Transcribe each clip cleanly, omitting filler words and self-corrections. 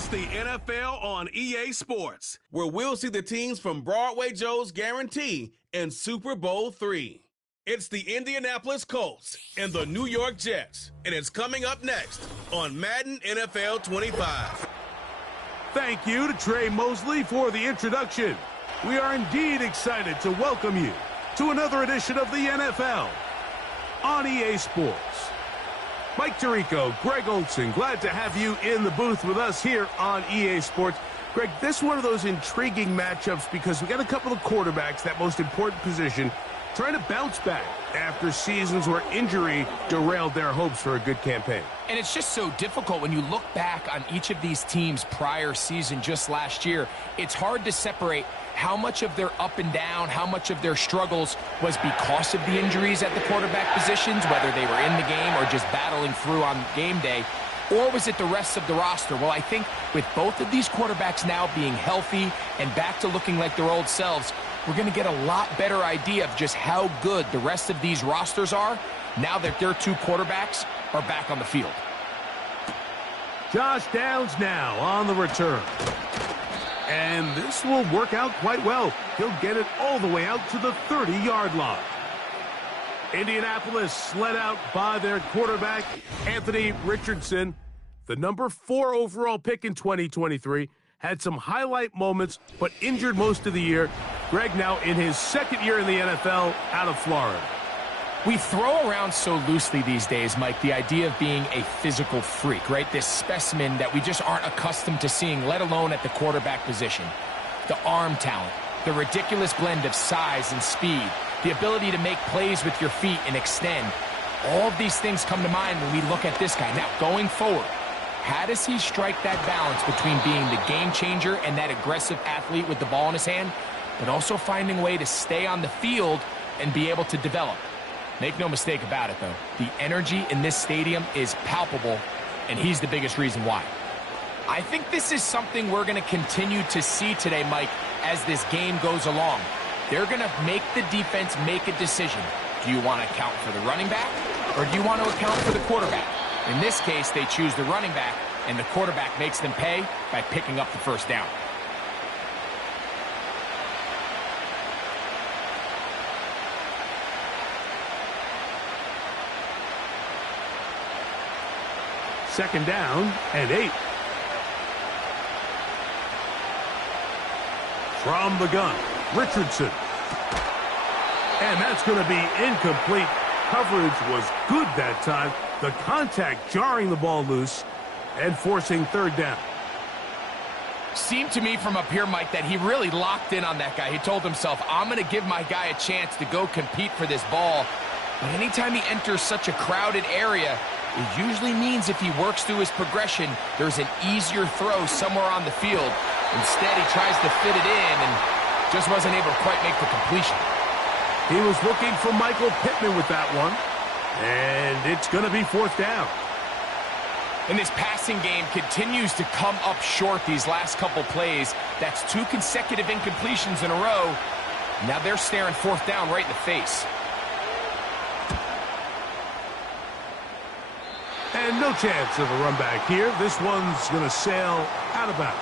It's the NFL on EA Sports, where we'll see the teams from Broadway Joe's Guarantee and Super Bowl III. It's the Indianapolis Colts and the New York Jets, and it's coming up next on Madden NFL 25. Thank you to Trey Mosley for the introduction. We are indeed excited to welcome you to another edition of the NFL on EA Sports. Mike Tirico, Greg Olson, glad to have you in the booth with us here on EA Sports. Greg, this is one of those intriguing matchups because we got a couple of quarterbacks, that most important position, trying to bounce back after seasons where injury derailed their hopes for a good campaign. And it's just so difficult when you look back on each of these teams' prior season just last year. It's hard to separate how much of their up and down, how much of their struggles was because of the injuries at the quarterback positions, whether they were in the game or just battling through on game day, or was it the rest of the roster? Well, I think with both of these quarterbacks now being healthy and back to looking like their old selves, we're going to get a lot better idea of just how good the rest of these rosters are now that their two quarterbacks are back on the field. Josh Downs now on the return. And this will work out quite well. He'll get it all the way out to the 30-yard line. Indianapolis led out by their quarterback, Anthony Richardson, the number 4 overall pick in 2023. Had some highlight moments, but injured most of the year. Greg now in his second year in the NFL out of Florida. We throw around so loosely these days, Mike, the idea of being a physical freak, right? This specimen that we just aren't accustomed to seeing, let alone at the quarterback position. The arm talent, the ridiculous blend of size and speed, the ability to make plays with your feet and extend. All of these things come to mind when we look at this guy. Now, going forward, how does he strike that balance between being the game changer and that aggressive athlete with the ball in his hand, but also finding a way to stay on the field and be able to develop? Make no mistake about it, though. The energy in this stadium is palpable, and he's the biggest reason why. I think this is something we're going to continue to see today, Mike, as this game goes along. They're going to make the defense make a decision. Do you want to account for the running back, or do you want to account for the quarterback? In this case, they choose the running back, and the quarterback makes them pay by picking up the first down. Second down and 8. From the gun, Richardson. And that's going to be incomplete. Coverage was good that time. The contact jarring the ball loose and forcing third down. Seemed to me from up here, Mike, that he really locked in on that guy. He told himself, I'm going to give my guy a chance to go compete for this ball. But anytime he enters such a crowded area, it usually means if he works through his progression, there's an easier throw somewhere on the field. Instead, he tries to fit it in and just wasn't able to quite make the completion. He was looking for Michael Pittman with that one, and it's going to be fourth down. And this passing game continues to come up short these last couple plays. That's 2 consecutive incompletions in a row. Now they're staring fourth down right in the face. And no chance of a run back here. This one's going to sail out of bounds.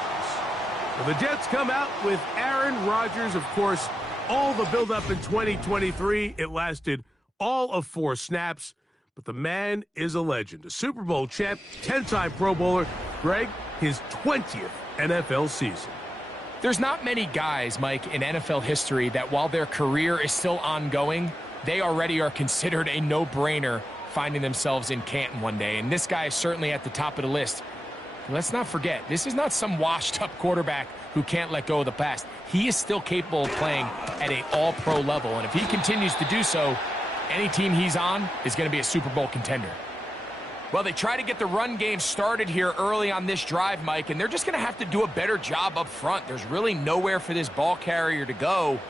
Well, the Jets come out with Aaron Rodgers, of course. All the buildup in 2023, it lasted all of 4 snaps. But the man is a legend. A Super Bowl champ, 10-time Pro Bowler. Greg, his 20th NFL season. There's not many guys, Mike, in NFL history that while their career is still ongoing, they already are considered a no-brainer finding themselves in Canton one day. And this guy is certainly at the top of the list. Let's not forget, this is not some washed-up quarterback who can't let go of the past. He is still capable of playing at an all-pro level. And if he continues to do so, any team he's on is going to be a Super Bowl contender. Well, they try to get the run game started here early on this drive, Mike, and they're just going to have to do a better job up front. There's really nowhere for this ball carrier to go.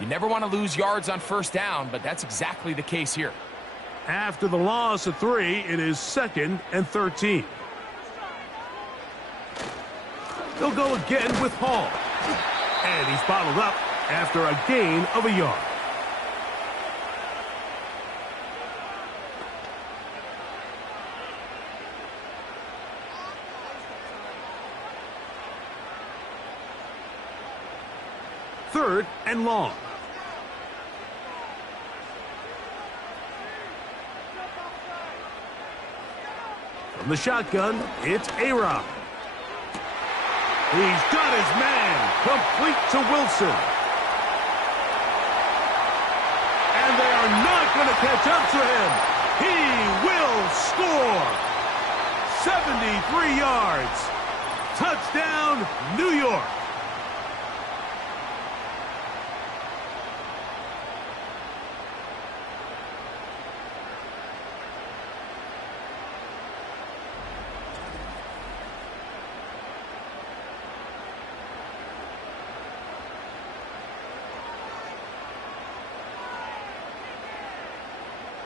You never want to lose yards on first down, but that's exactly the case here. After the loss of 3, it is 2nd and 13. They'll go again with Hall. And he's bottled up after a gain of a yard. 3rd and long. From the shotgun, it's A-Rod. He's got his man, complete to Wilson. And they are not going to catch up to him. He will score. 73 yards. Touchdown, New York.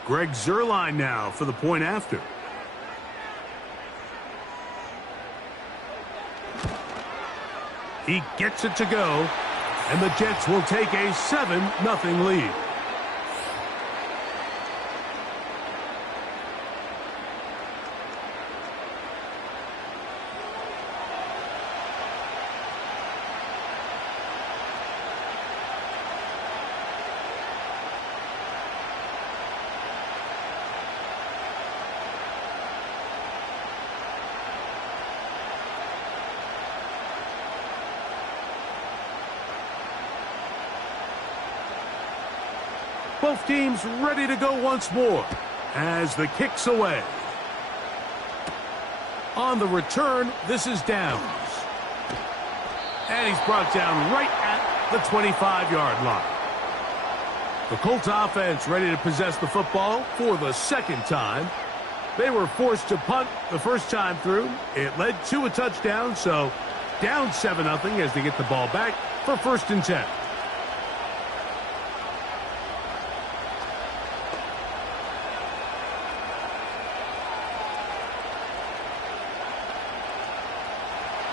Greg Zuerlein now for the point after. He gets it to go, and the Jets will take a 7-0 lead. Both teams ready to go once more as the kick's away. On the return, this is Downs. And he's brought down right at the 25-yard line. The Colts offense ready to possess the football for the second time. They were forced to punt the first time through. It led to a touchdown, so down 7-0 as they get the ball back for 1st and 10.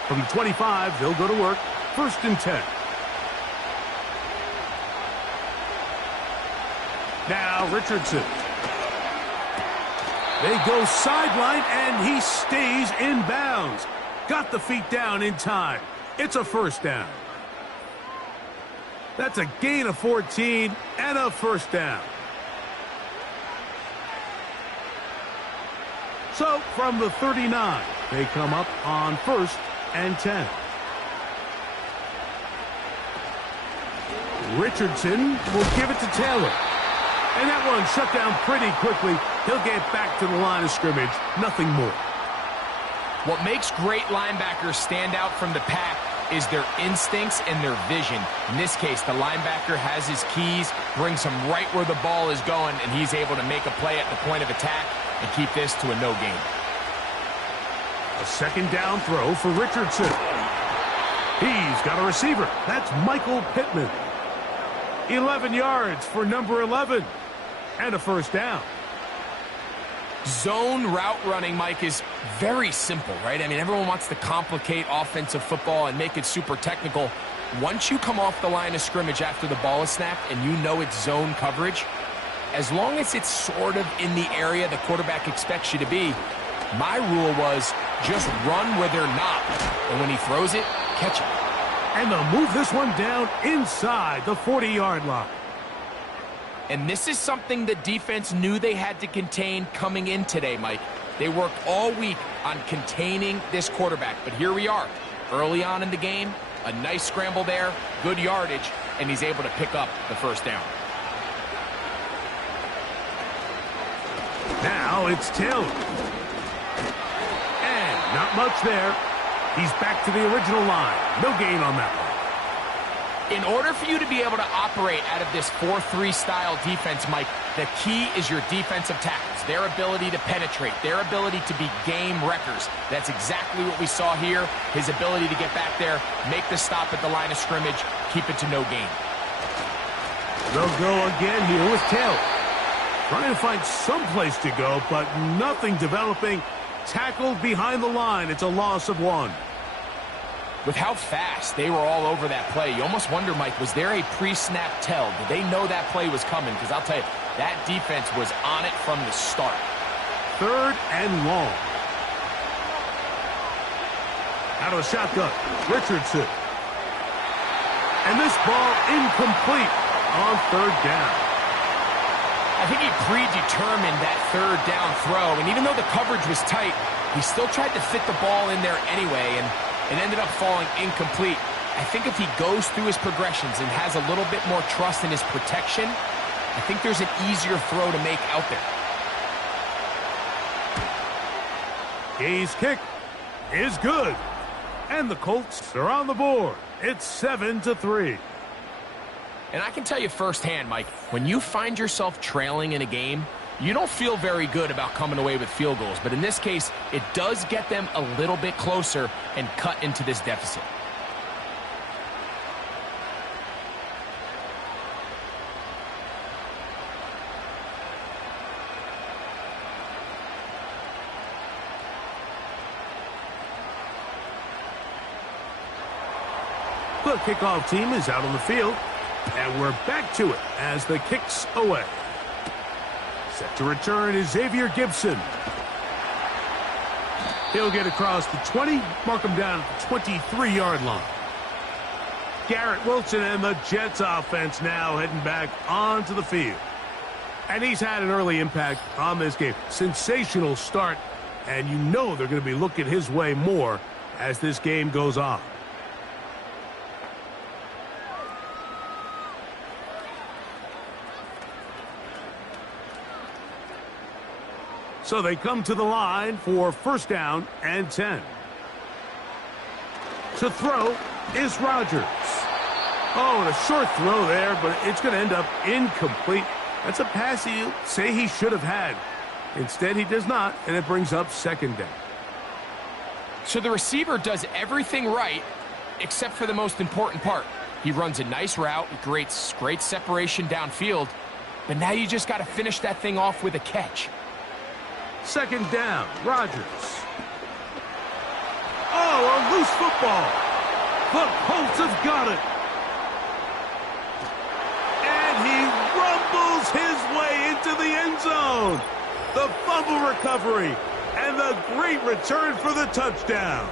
From the 25, they'll go to work. 1st and 10. Now Richardson. They go sideline, and he stays in bounds. Got the feet down in time. It's a 1st down. That's a gain of 14 and a 1st down. So from the 39, they come up on 1st and 10. Richardson will give it to Taylor. And that one shut down pretty quickly. He'll get back to the line of scrimmage. Nothing more. What makes great linebackers stand out from the pack is their instincts and their vision. In this case, the linebacker has his keys, brings him right where the ball is going, and he's able to make a play at the point of attack and keep this to a no gain. A 2nd down throw for Richardson. He's got a receiver. That's Michael Pittman. 11 yards for number 11. And a 1st down. Zone route running, Mike, is very simple, right? I mean, everyone wants to complicate offensive football and make it super technical. Once you come off the line of scrimmage after the ball is snapped and you know it's zone coverage, as long as it's sort of in the area the quarterback expects you to be, my rule was just run where they're not. And when he throws it, catch it. And they'll move this one down inside the 40-yard line. And this is something the defense knew they had to contain coming in today, Mike. They worked all week on containing this quarterback. But here we are, early on in the game, a nice scramble there, good yardage, and he's able to pick up the 1st down. Now it's Taylor. And not much there. He's back to the original line. No gain on that one. In order for you to be able to operate out of this 4-3 style defense, Mike, the key is your defensive tackles, their ability to penetrate, their ability to be game wreckers. That's exactly what we saw here. His ability to get back there, make the stop at the line of scrimmage, keep it to no gain. They'll go again here with Taylor. Trying to find some place to go, but nothing developing. Tackled behind the line. It's a loss of 1. With how fast they were all over that play, you almost wonder, Mike, was there a pre-snap tell? Did they know that play was coming? Because I'll tell you, that defense was on it from the start. 3rd and long. Out of a shotgun, Richardson. And this ball incomplete on third down. I think he predetermined that third down throw, and even though the coverage was tight, he still tried to fit the ball in there anyway, and it ended up falling incomplete. I think if he goes through his progressions and has a little bit more trust in his protection, I think there's an easier throw to make out there. Gay's kick is good. And the Colts are on the board. It's 7-3. And I can tell you firsthand, Mike, when you find yourself trailing in a game, you don't feel very good about coming away with field goals. But in this case, it does get them a little bit closer and cut into this deficit. The kickoff team is out on the field, and we're back to it as the kick's away. Set to return is Xavier Gibson. He'll get across the 20, mark him down at the 23-yard line. Garrett Wilson and the Jets offense now heading back onto the field. And he's had an early impact on this game. Sensational start, and you know they're going to be looking his way more as this game goes on. So they come to the line for first down and 10. To throw is Rodgers. Oh, and a short throw there, but it's going to end up incomplete. That's a pass he'll say he should have had. Instead, he does not, and it brings up second down. So the receiver does everything right, except for the most important part. He runs a nice route, great separation downfield, but now you just got to finish that thing off with a catch. Second down, Rodgers. Oh, a loose football. The Colts have got it. And he rumbles his way into the end zone. The fumble recovery and the great return for the touchdown.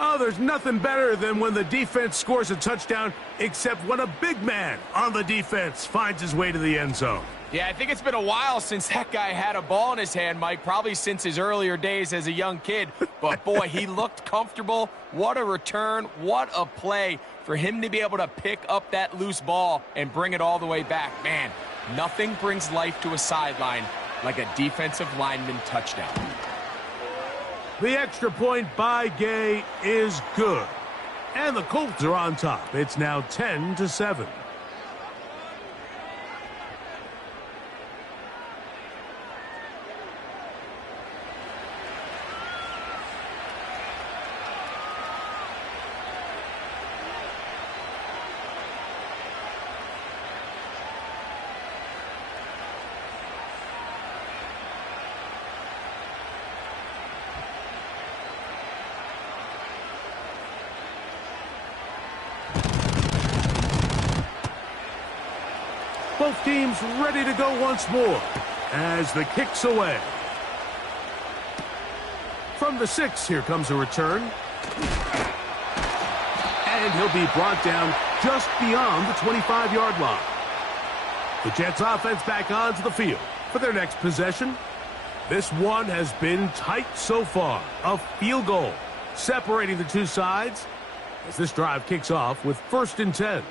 Oh, there's nothing better than when the defense scores a touchdown, except when a big man on the defense finds his way to the end zone. Yeah, I think it's been a while since that guy had a ball in his hand, Mike, probably since his earlier days as a young kid. But, boy, he looked comfortable. What a return. What a play for him to be able to pick up that loose ball and bring it all the way back. Man, nothing brings life to a sideline like a defensive lineman touchdown. The extra point by Gay is good. And the Colts are on top. It's now 10-7. Both teams ready to go once more as the kick's away. From the 6, here comes a return. And he'll be brought down just beyond the 25-yard line. The Jets offense back onto the field for their next possession. This one has been tight so far. A field goal separating the two sides as this drive kicks off with 1st and 10.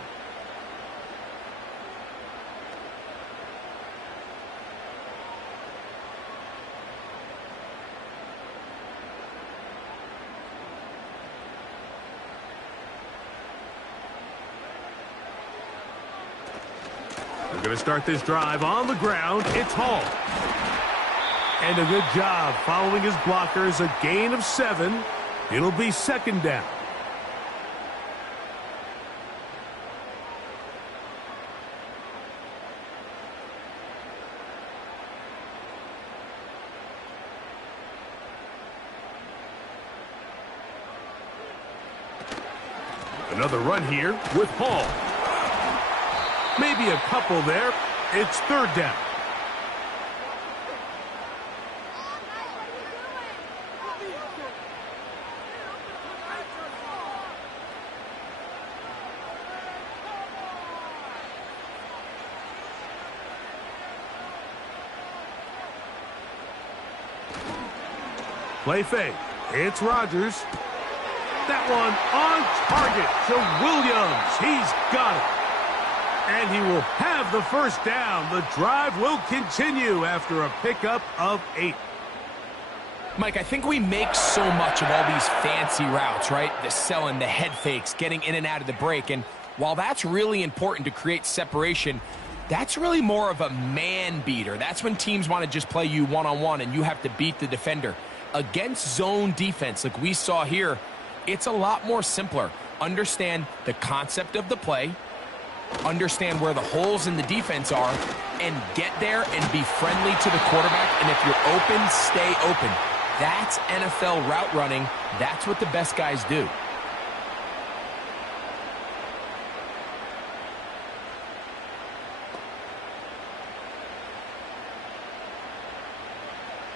We're going to start this drive on the ground. It's Hall. And a good job following his blockers. A gain of 7. It'll be second down. Another run here with Hall. Maybe a couple there. It's 3rd down. Play fake. It's Rodgers. That one on target to Williams. He's got it. And he will have the first down. The drive will continue after a pickup of 8. Mike, I think we make so much of all these fancy routes, right? The selling, the head fakes, getting in and out of the break. And while that's really important to create separation, that's really more of a man beater. That's when teams want to just play you one-on-one and you have to beat the defender. Against zone defense like we saw here, it's a lot more simpler. Understand the concept of the play, understand where the holes in the defense are, and get there and be friendly to the quarterback. And if you're open, stay open. That's NFL route running. That's what the best guys do.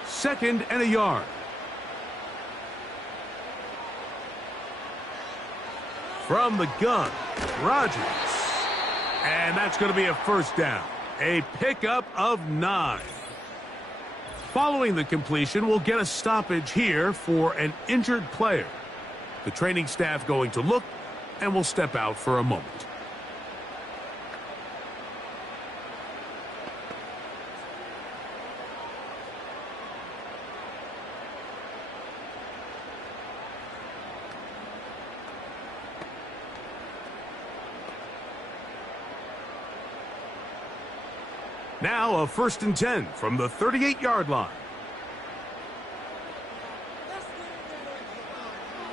Second and a yard. From the gun, Rodgers. And that's going to be a first down. A pickup of 9. Following the completion, we'll get a stoppage here for an injured player. The training staff going to look, and will step out for a moment. Now a 1st and 10 from the 38-yard line.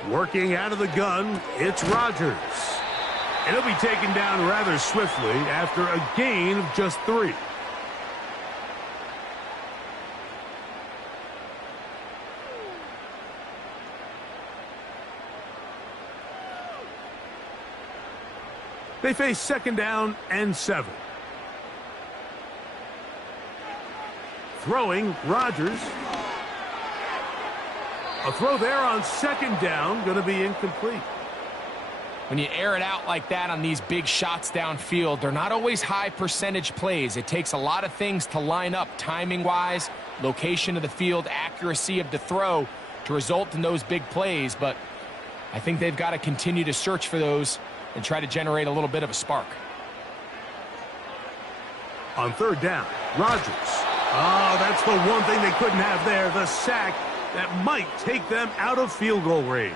Working out of the gun, it's Rodgers. And he'll be taken down rather swiftly after a gain of just 3. They face 2nd down and 7. Throwing, Rodgers. A throw there on 2nd down, going to be incomplete. When you air it out like that on these big shots downfield, they're not always high percentage plays. It takes a lot of things to line up timing-wise, location of the field, accuracy of the throw to result in those big plays. But I think they've got to continue to search for those and try to generate a little bit of a spark. On 3rd down, Rodgers. Oh, that's the one thing they couldn't have there, the sack that might take them out of field goal range.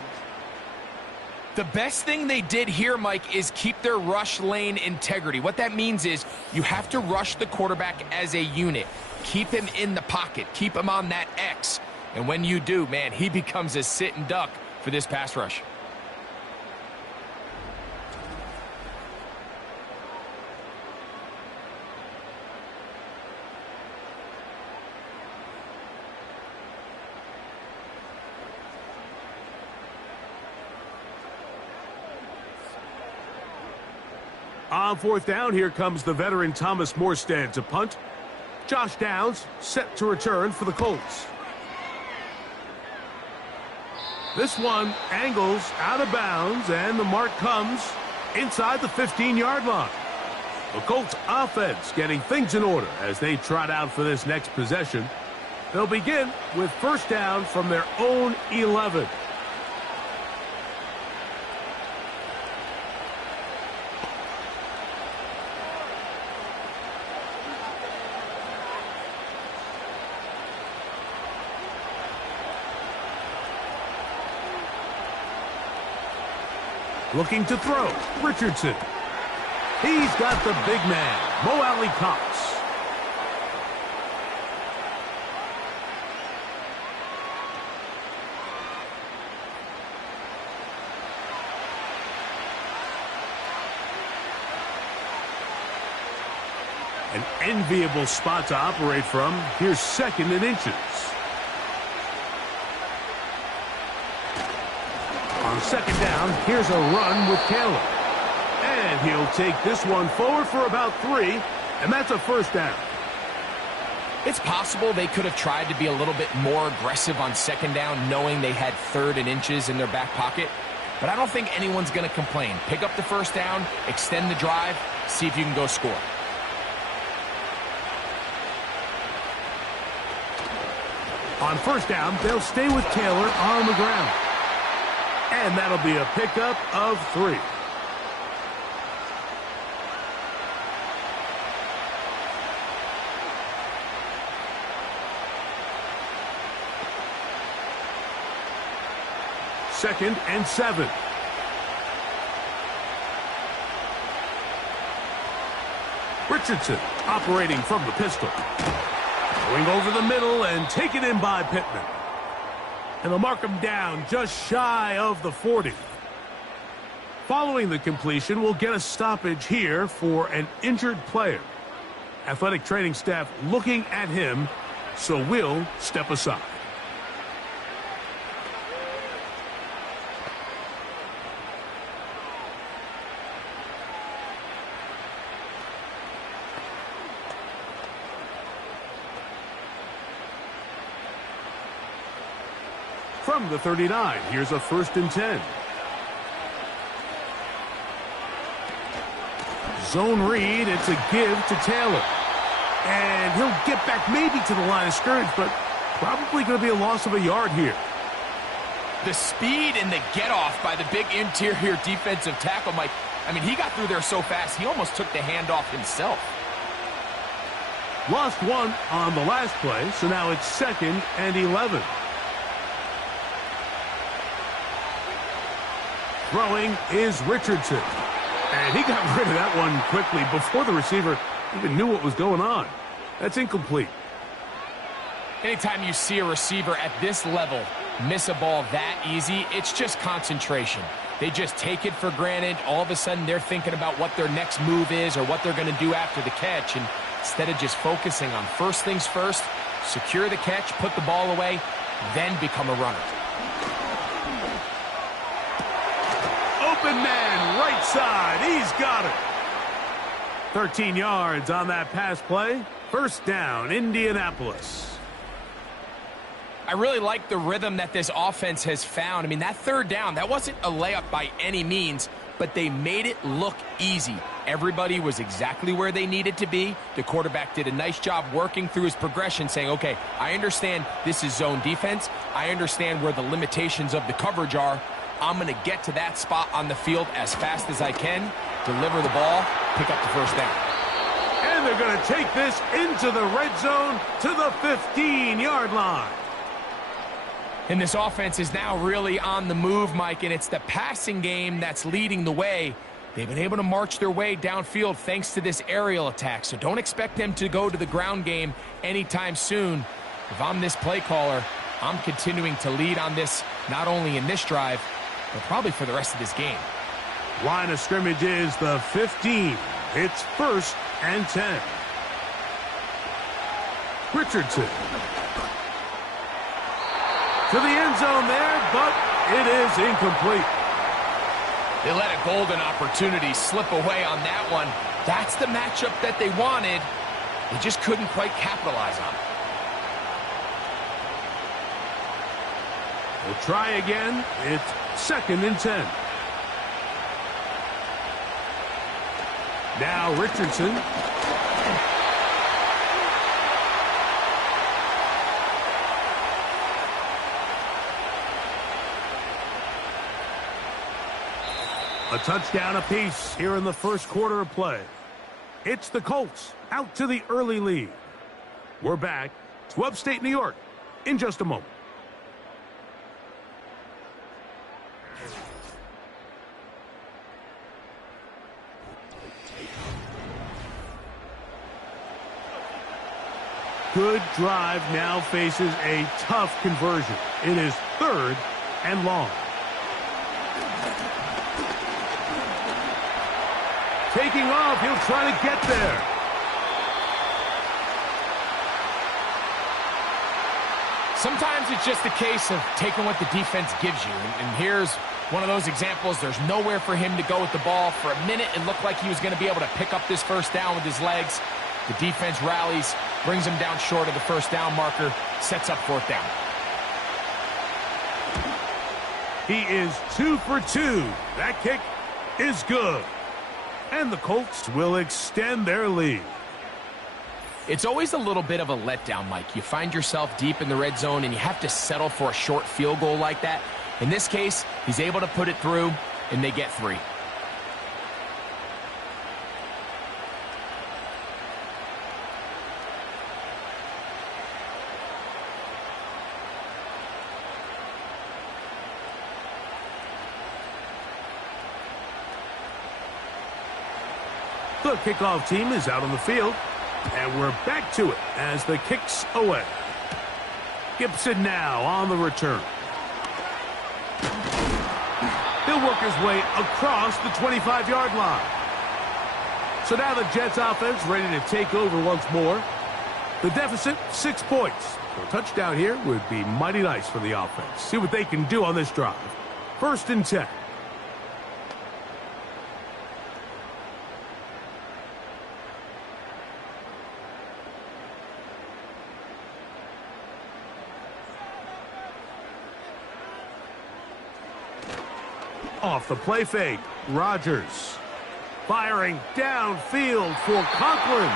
The best thing they did here, Mike, is keep their rush lane integrity. What that means is you have to rush the quarterback as a unit. Keep him in the pocket. Keep him on that X. And when you do, man, he becomes a sit and duck for this pass rush. On 4th down, here comes the veteran Thomas Morstead to punt. Josh Downs set to return for the Colts. This one angles out of bounds, and the mark comes inside the 15-yard line. The Colts offense getting things in order as they trot out for this next possession. They'll begin with 1st down from their own 11. Looking to throw, Richardson. He's got the big man, Mo Alley Cox. An enviable spot to operate from. Here's 2nd and inches. On 2nd down, here's a run with Caleb. And he'll take this one forward for about 3, and that's a 1st down. It's possible they could have tried to be a little bit more aggressive on 2nd down, knowing they had 3rd and inches in their back pocket. But I don't think anyone's going to complain. Pick up the 1st down, extend the drive, see if you can go score. On first down, they'll stay with Taylor on the ground. And that'll be a pickup of 3. Second and 7. Richardson operating from the pistol. Going over the middle and taken in by Pittman. And they'll mark him down just shy of the 40. Following the completion, we'll get a stoppage here for an injured player. Athletic training staff looking at him, so we'll step aside. From the 39, here's a 1st and 10. Zone read, it's a give to Taylor. And he'll get back maybe to the line of scrimmage, but probably going to be a loss of a yard here. The speed and the get-off by the big interior defensive tackle, Mike. I mean, he got through there so fast, he almost took the handoff himself. Lost 1 on the last play, so now it's 2nd and 11. Throwing is Richardson. And he got rid of that one quickly before the receiver even knew what was going on. That's incomplete. Anytime you see a receiver at this level miss a ball that easy, it's just concentration. They just take it for granted. All of a sudden, they're thinking about what their next move is or what they're going to do after the catch. And instead of just focusing on first things first, secure the catch, put the ball away, then become a runner. Open man, right side. He's got it. 13 yards on that pass play. First down, Indianapolis. I really like the rhythm that this offense has found. I mean, that 3rd down, that wasn't a layup by any means, but they made it look easy. Everybody was exactly where they needed to be. The quarterback did a nice job working through his progression, saying, okay, I understand this is zone defense. I understand where the limitations of the coverage are. I'm going to get to that spot on the field as fast as I can, deliver the ball, pick up the first down. And they're going to take this into the red zone to the 15-yard line. And this offense is now really on the move, Mike, and it's the passing game that's leading the way. They've been able to march their way downfield thanks to this aerial attack, so don't expect them to go to the ground game anytime soon. If I'm this play caller, I'm continuing to lead on this, not only in this drive, but probably for the rest of this game. Line of scrimmage is the 15. It's 1st and 10. Richardson. To the end zone there, but it is incomplete. They let a golden opportunity slip away on that one. That's the matchup that they wanted. They just couldn't quite capitalize on it. We'll try again. It's 2nd and 10. Now Richardson. A touchdown apiece here in the first quarter of play. It's the Colts out to the early lead. We're back to upstate New York in just a moment. Good drive now faces a tough conversion. It is 3rd and long. Taking off, he'll try to get there. Sometimes it's just a case of taking what the defense gives you. And here's one of those examples. There's nowhere for him to go with the ball. For a minute, it looked like he was going to be able to pick up this first down with his legs. The defense rallies, brings him down short of the first down marker, sets up 4th down. He is 2 for 2. That kick is good. And the Colts will extend their lead. It's always a little bit of a letdown, Mike. You find yourself deep in the red zone and you have to settle for a short field goal like that. In this case, he's able to put it through, and they get 3. The kickoff team is out on the field, and we're back to it as the kick's away. Gibson now on the return. He'll work his way across the 25-yard line. So now the Jets offense ready to take over once more. The deficit, 6 points. So a touchdown here would be mighty nice for the offense. See what they can do on this drive. 1st and 10. Off the play fake, Rodgers. Firing downfield for Conklin.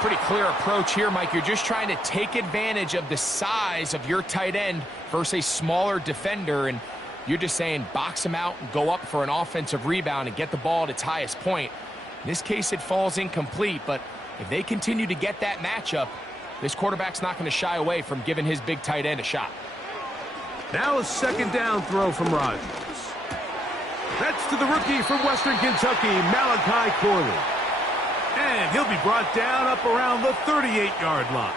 Pretty clear approach here, Mike. You're just trying to take advantage of the size of your tight end versus a smaller defender, and you're just saying box him out and go up for an offensive rebound and get the ball at its highest point. In this case, it falls incomplete, but if they continue to get that matchup, this quarterback's not going to shy away from giving his big tight end a shot. Now a 2nd down throw from Rodgers. That's to the rookie from Western Kentucky, Malachi Corley. And he'll be brought down up around the 38-yard line.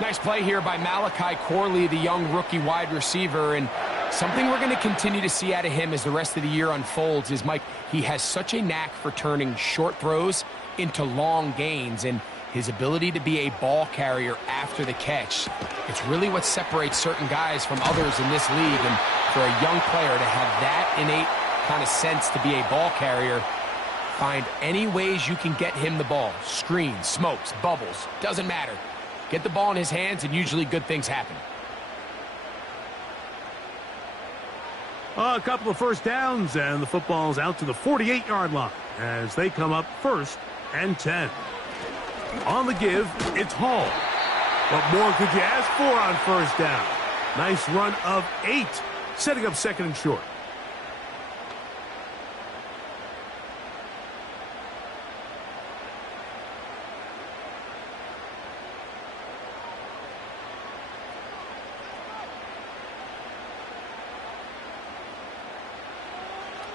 Nice play here by Malachi Corley, the young rookie wide receiver. And something we're going to continue to see out of him as the rest of the year unfolds is, Mike, he has such a knack for turning short throws into long gains. And his ability to be a ball carrier after the catch, it's really what separates certain guys from others in this league. And for a young player to have that innate kind of sense to be a ball carrier, find any ways you can get him the ball. Screens, smokes, bubbles, doesn't matter. Get the ball in his hands and usually good things happen. A couple of 1st downs and the football's out to the 48-yard line as they come up 1st and 10. On the give, it's Hall. What more could you ask for on 1st down? Nice run of 8, setting up 2nd and short.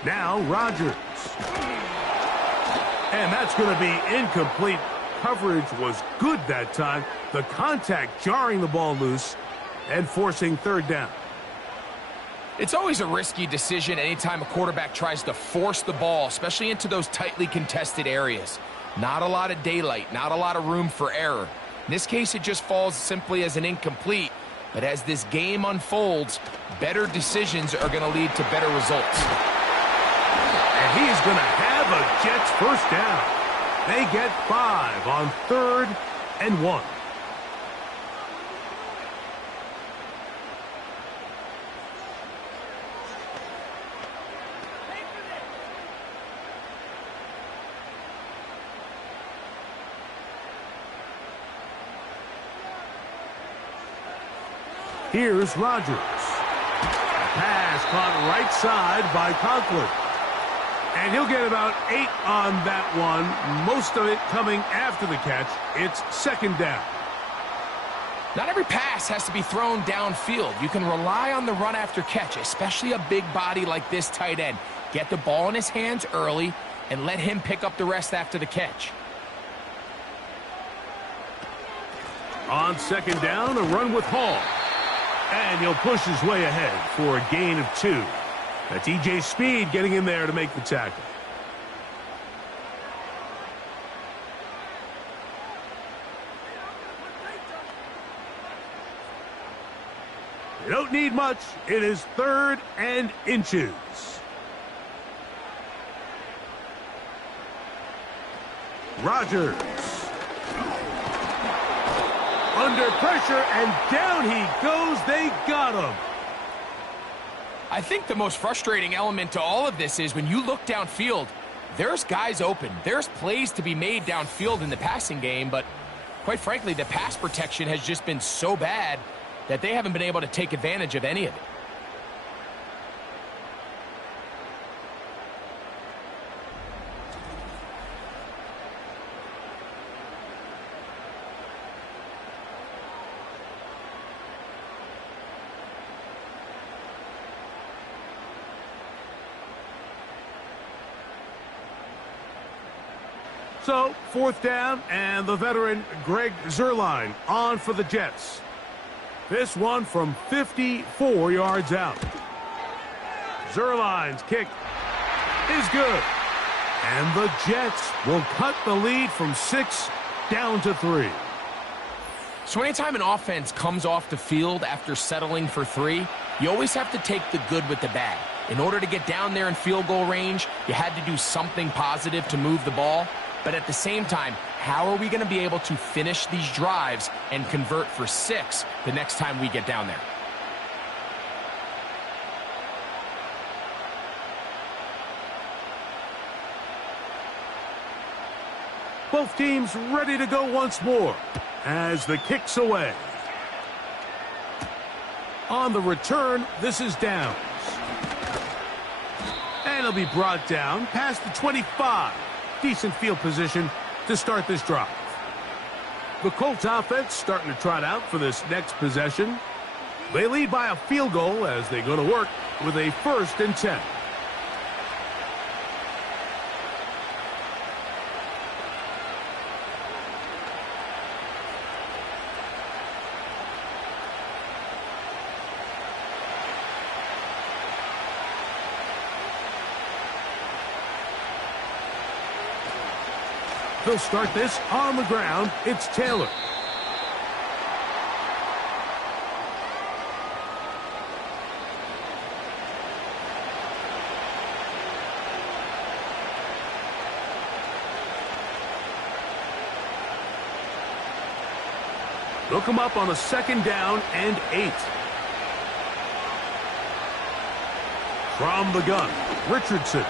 Now Rodgers. And that's going to be incomplete. Coverage was good that time. The contact jarring the ball loose and forcing 3rd down. It's always a risky decision anytime a quarterback tries to force the ball, especially into those tightly contested areas. Not a lot of daylight, not a lot of room for error. In this case, it just falls simply as an incomplete. But as this game unfolds, better decisions are going to lead to better results. And he's going to have a Jets 1st down. They get 5 on 3rd and 1. Here's Rodgers. Pass caught right side by Conklin. And he'll get about 8 on that one, most of it coming after the catch. It's 2nd down. Not every pass has to be thrown downfield. You can rely on the run after catch, especially a big body like this tight end. Get the ball in his hands early and let him pick up the rest after the catch. On 2nd down, a run with Hall. And he'll push his way ahead for a gain of 2. That's E.J. Speed getting in there to make the tackle. They don't need much. It is 3rd and inches. Rodgers. Under pressure, and down he goes. They got him. I think the most frustrating element to all of this is when you look downfield, There's guys open. There's plays to be made downfield in the passing game, but quite frankly, the pass protection has just been so bad that they haven't been able to take advantage of any of it. So, 4th down, and the veteran Greg Zuerlein on for the Jets. This one from 54 yards out. Zuerlein's kick is good. And the Jets will cut the lead from 6 down to 3. So anytime an offense comes off the field after settling for 3, you always have to take the good with the bad. In order to get down there in field goal range, you had to do something positive to move the ball. But at the same time, how are we going to be able to finish these drives and convert for 6 the next time we get down there? Both teams ready to go once more as the kick's away. On the return, this is Downs. And he'll be brought down past the 25. Decent field position to start this drive. The Colts offense starting to trot out for this next possession. They lead by a field goal as they go to work with a 1st and 10. They'll start this on the ground. It's Taylor. They'll come up on a 2nd down and 8. From the gun, Richardson.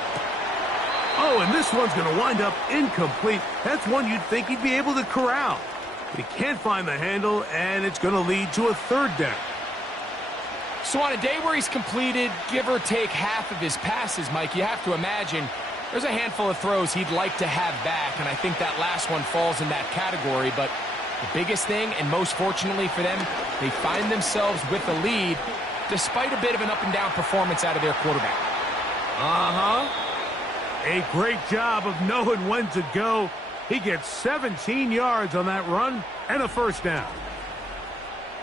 Oh, and this one's going to wind up incomplete. That's one you'd think he'd be able to corral. But he can't find the handle, and it's going to lead to a 3rd down. So on a day where he's completed, give or take half of his passes, Mike, you have to imagine there's a handful of throws he'd like to have back, and I think that last one falls in that category. But the biggest thing, and most fortunately for them, they find themselves with the lead despite a bit of an up-and-down performance out of their quarterback. A great job of knowing when to go. He gets 17 yards on that run and a 1st down.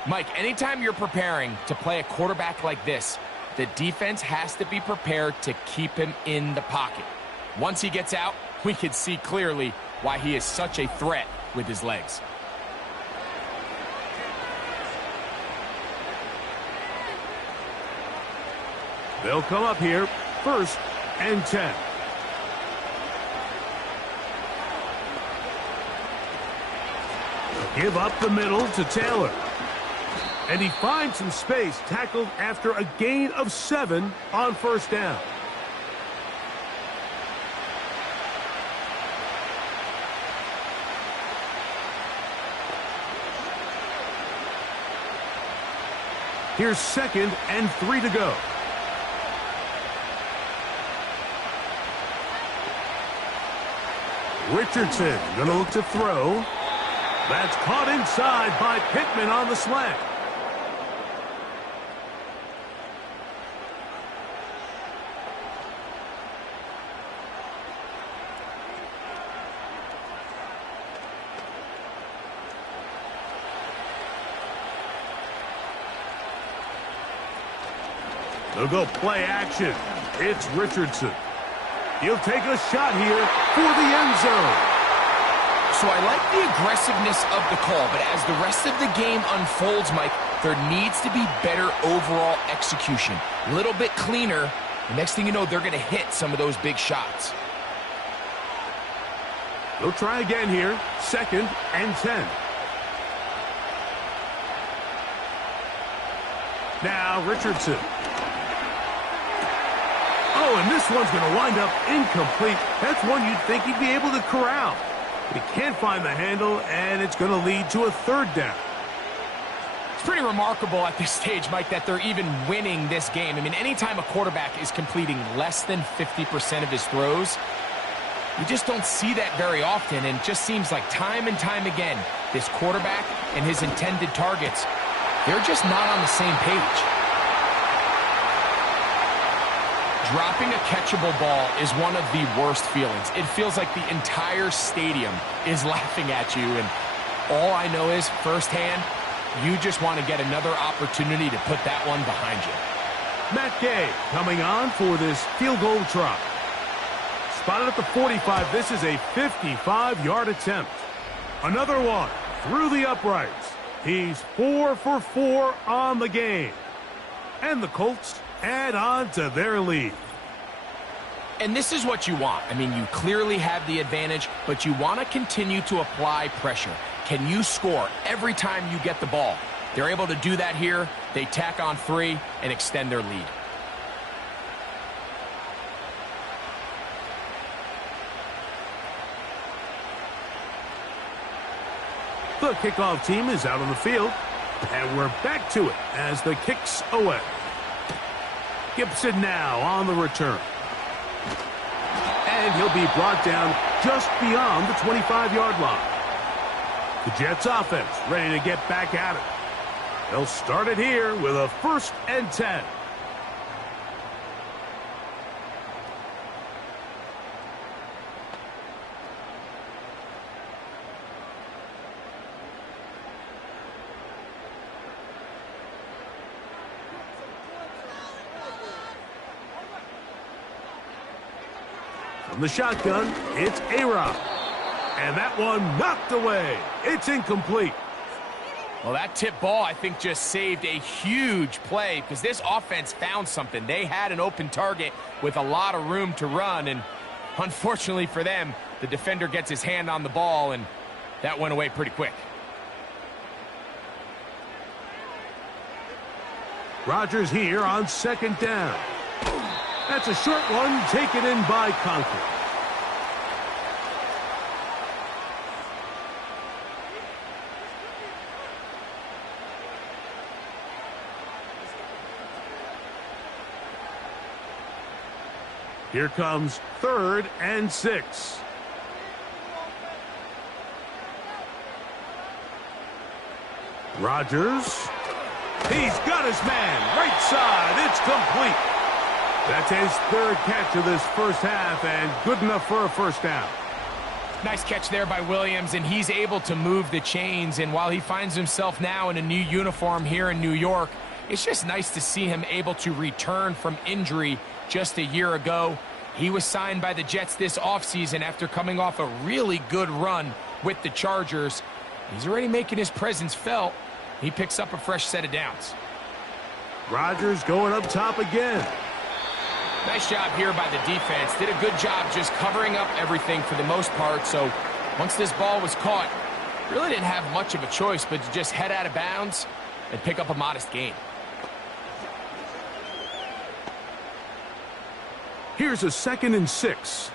Mike, anytime you're preparing to play a quarterback like this, the defense has to be prepared to keep him in the pocket. Once he gets out, we can see clearly why he is such a threat with his legs. They'll come up here, 1st and 10. Give up the middle to Taylor. And he finds some space, tackled after a gain of 7 on 1st down. Here's 2nd and 3 to go. Richardson going to look to throw. That's caught inside by Pittman on the slant. They'll go play action. It's Richardson. He'll take a shot here for the end zone. So I like the aggressiveness of the call, but as the rest of the game unfolds, Mike, there needs to be better overall execution. A little bit cleaner. The next thing you know, they're going to hit some of those big shots. They'll try again here. 2nd and 10. Now Richardson. Oh, and this one's going to wind up incomplete. That's one you'd think he'd be able to corral. But he can't find the handle, and it's going to lead to a third down. It's pretty remarkable at this stage, Mike, that they're even winning this game. I mean, anytime a quarterback is completing less than 50% of his throws, you just don't see that very often, and it just seems like time and time again, this quarterback and his intended targets, they're just not on the same page. Dropping a catchable ball is one of the worst feelings. It feels like the entire stadium is laughing at you, and all I know is, firsthand, you just want to get another opportunity to put that one behind you. Matt Gay coming on for this field goal try. Spotted at the 45, this is a 55-yard attempt. Another one through the uprights. He's 4 for 4 on the game. And the Colts add on to their lead. And this is what you want. I mean, you clearly have the advantage, but you want to continue to apply pressure. Can you score every time you get the ball? They're able to do that here. They tack on 3 and extend their lead. The kickoff team is out on the field, and we're back to it as the kick's away. Gibson now on the return. And he'll be brought down just beyond the 25-yard line. The Jets offense ready to get back at it. They'll start it here with a 1st and 10. From the shotgun, it's A-Rod. And that one knocked away. It's incomplete. Well, that tip ball, I think, just saved a huge play because this offense found something. They had an open target with a lot of room to run, and unfortunately for them, the defender gets his hand on the ball, and that went away pretty quick. Rodgers here on 2nd down. That's a short one taken in by Conklin. Here comes 3rd and 6. Rodgers. He's got his man. Right side. It's complete. That's his 3rd catch of this first half, and good enough for a 1st down. Nice catch there by Williams, and he's able to move the chains. And while he finds himself now in a new uniform here in New York, it's just nice to see him able to return from injury just a year ago. He was signed by the Jets this offseason after coming off a really good run with the Chargers. He's already making his presence felt. He picks up a fresh set of downs. Rodgers going up top again. Nice job here by the defense. Did a good job just covering up everything for the most part. So once this ball was caught, really didn't have much of a choice but to just head out of bounds and pick up a modest gain. Here's a 2nd and 6.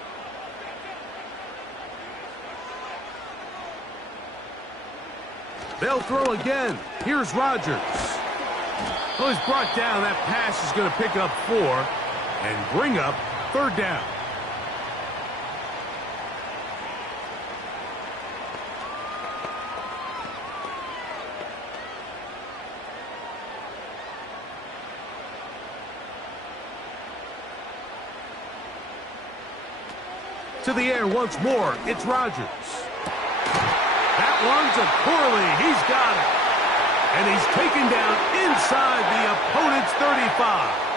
They'll throw again. Here's Rodgers. Well, he's brought down. That pass is going to pick up 4 and bring up 3rd down. To the air once more, it's Rodgers. That one's a Corley. He's got it. And he's taken down inside the opponent's 35.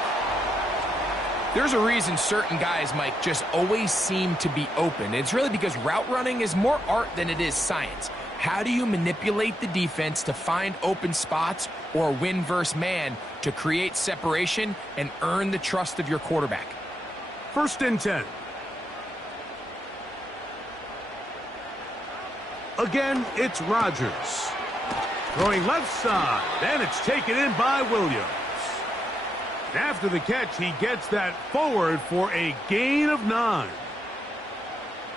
There's a reason certain guys, Mike, just always seem to be open. It's really because route running is more art than it is science. How do you manipulate the defense to find open spots or win versus man to create separation and earn the trust of your quarterback? 1st and 10. Again, it's Rodgers. Throwing left side, and it's taken in by Williams. After the catch, he gets that forward for a gain of 9.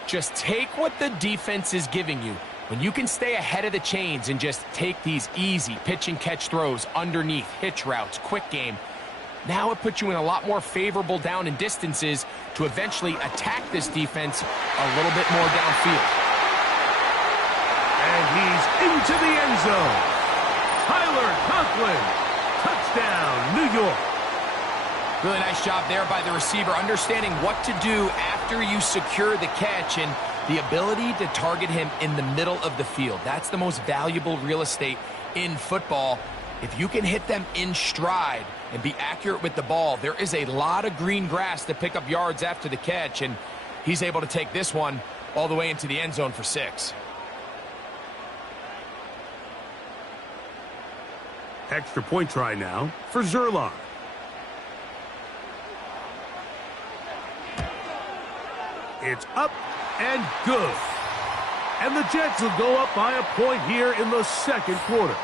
Just take what the defense is giving you. When you can stay ahead of the chains and just take these easy pitch and catch throws underneath, hitch routes, quick game, now it puts you in a lot more favorable down and distances to eventually attack this defense a little bit more downfield. And he's into the end zone. Tyler Conklin, touchdown, New York. Really nice job there by the receiver, understanding what to do after you secure the catch and the ability to target him in the middle of the field. That's the most valuable real estate in football. If you can hit them in stride and be accurate with the ball, there is a lot of green grass to pick up yards after the catch, and he's able to take this one all the way into the end zone for 6. Extra point try now for Zerline. It's up and good. And the Jets will go up by a point here in the second quarter.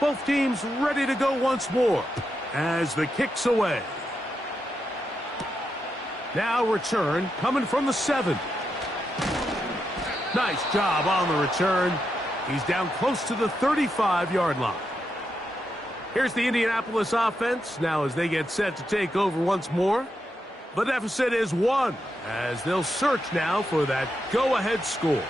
Both teams ready to go once more as the kick's away. Now return coming from the 7. Nice job on the return. He's down close to the 35-yard line. Here's the Indianapolis offense now as they get set to take over once more. The deficit is 1 as they'll search now for that go-ahead score.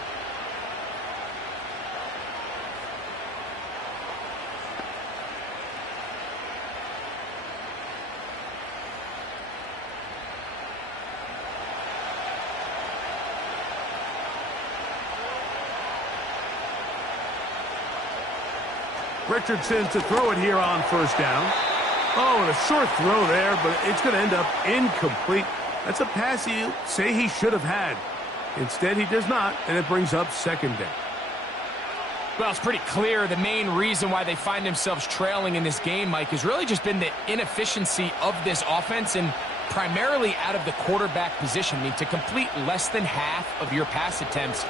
Richardson to throw it here on first down. Oh, and a short throw there, but it's going to end up incomplete. That's a pass he'll say he should have had. Instead, he does not, and it brings up second down. Well, it's pretty clear the main reason why they find themselves trailing in this game, Mike, has really just been the inefficiency of this offense and primarily out of the quarterback position. I mean, to complete less than half of your pass attempts,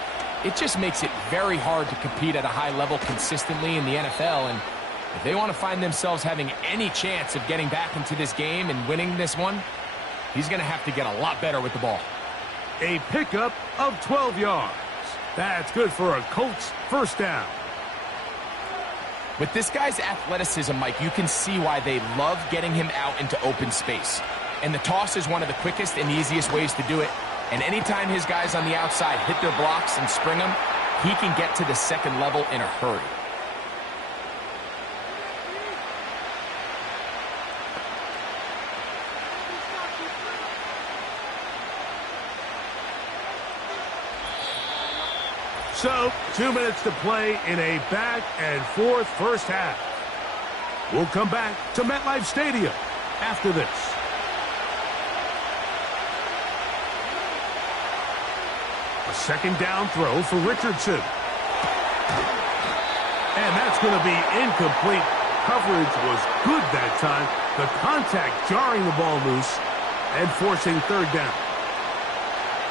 it just makes it very hard to compete at a high level consistently in the NFL. And if they want to find themselves having any chance of getting back into this game and winning this one, he's going to have to get a lot better with the ball. A pickup of 12 yards. That's good for a Colts first down. With this guy's athleticism, Mike, you can see why they love getting him out into open space. And the toss is one of the quickest and easiest ways to do it. And anytime his guys on the outside hit their blocks and spring them, he can get to the second level in a hurry. So, 2 minutes to play in a back-and-forth first half. We'll come back to MetLife Stadium after this. A second down throw for Richardson. And that's going to be incomplete. Coverage was good that time. The contact jarring the ball loose and forcing third down.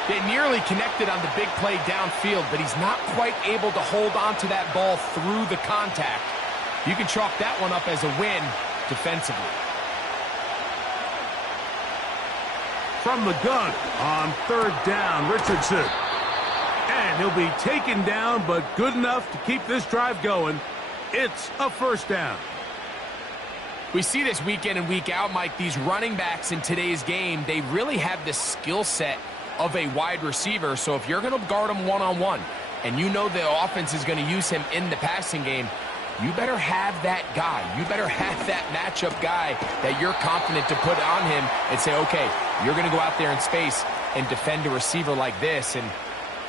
They nearly connected on the big play downfield, but he's not quite able to hold on to that ball through the contact. You can chalk that one up as a win defensively. From the gun on third down, Richardson. And he'll be taken down, but good enough to keep this drive going. It's a first down. We see this week in and week out, Mike. These running backs in today's game, they really have the skill set of a wide receiver. So if you're going to guard him one-on-one and you know the offense is going to use him in the passing game, you better have that guy. You better have that matchup guy that you're confident to put on him and say, okay, you're going to go out there in space and defend a receiver like this. And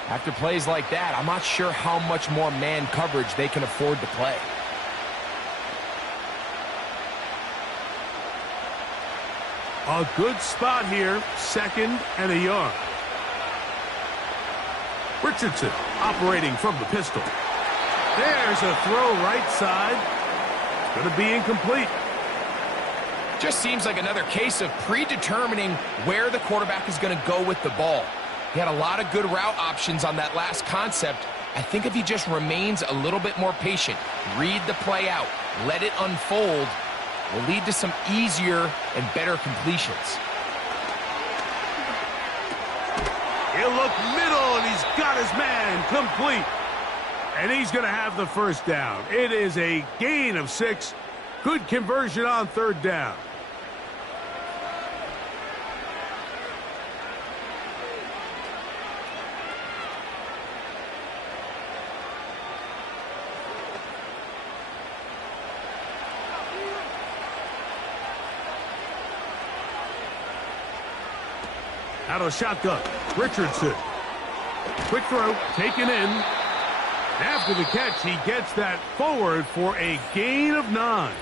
after plays like that, I'm not sure how much more man coverage they can afford to play. A good spot here, 2nd and a yard. Richardson operating from the pistol. There's a throw right side. It's going to be incomplete. Just seems like another case of predetermining where the quarterback is going to go with the ball. He had a lot of good route options on that last concept. I think if he just remains a little bit more patient, read the play out, let it unfold, will lead to some easier and better completions. He'll look middle, and he's got his man complete. And he's going to have the first down. It is a gain of 6. Good conversion on 3rd down. Out of shotgun, Richardson. Quick throw, taken in. After the catch, he gets that forward for a gain of 9.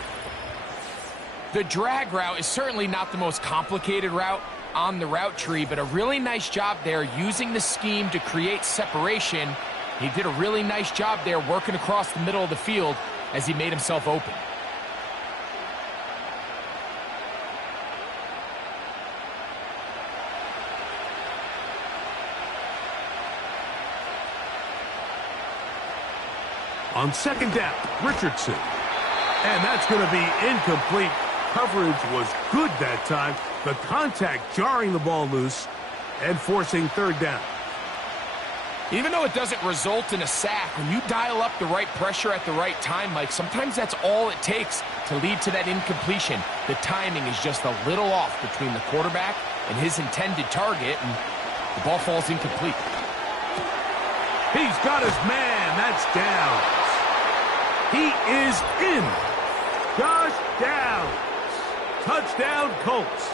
The drag route is certainly not the most complicated route on the route tree, but a really nice job there using the scheme to create separation. He did a really nice job there working across the middle of the field as he made himself open. On 2nd down, Richardson. And that's going to be incomplete. Coverage was good that time. The contact jarring the ball loose and forcing 3rd down. Even though it doesn't result in a sack, when you dial up the right pressure at the right time, Mike, sometimes that's all it takes to lead to that incompletion. The timing is just a little off between the quarterback and his intended target, and the ball falls incomplete. He's got his man. That's down. He is in. Josh Downs. Touchdown, Colts.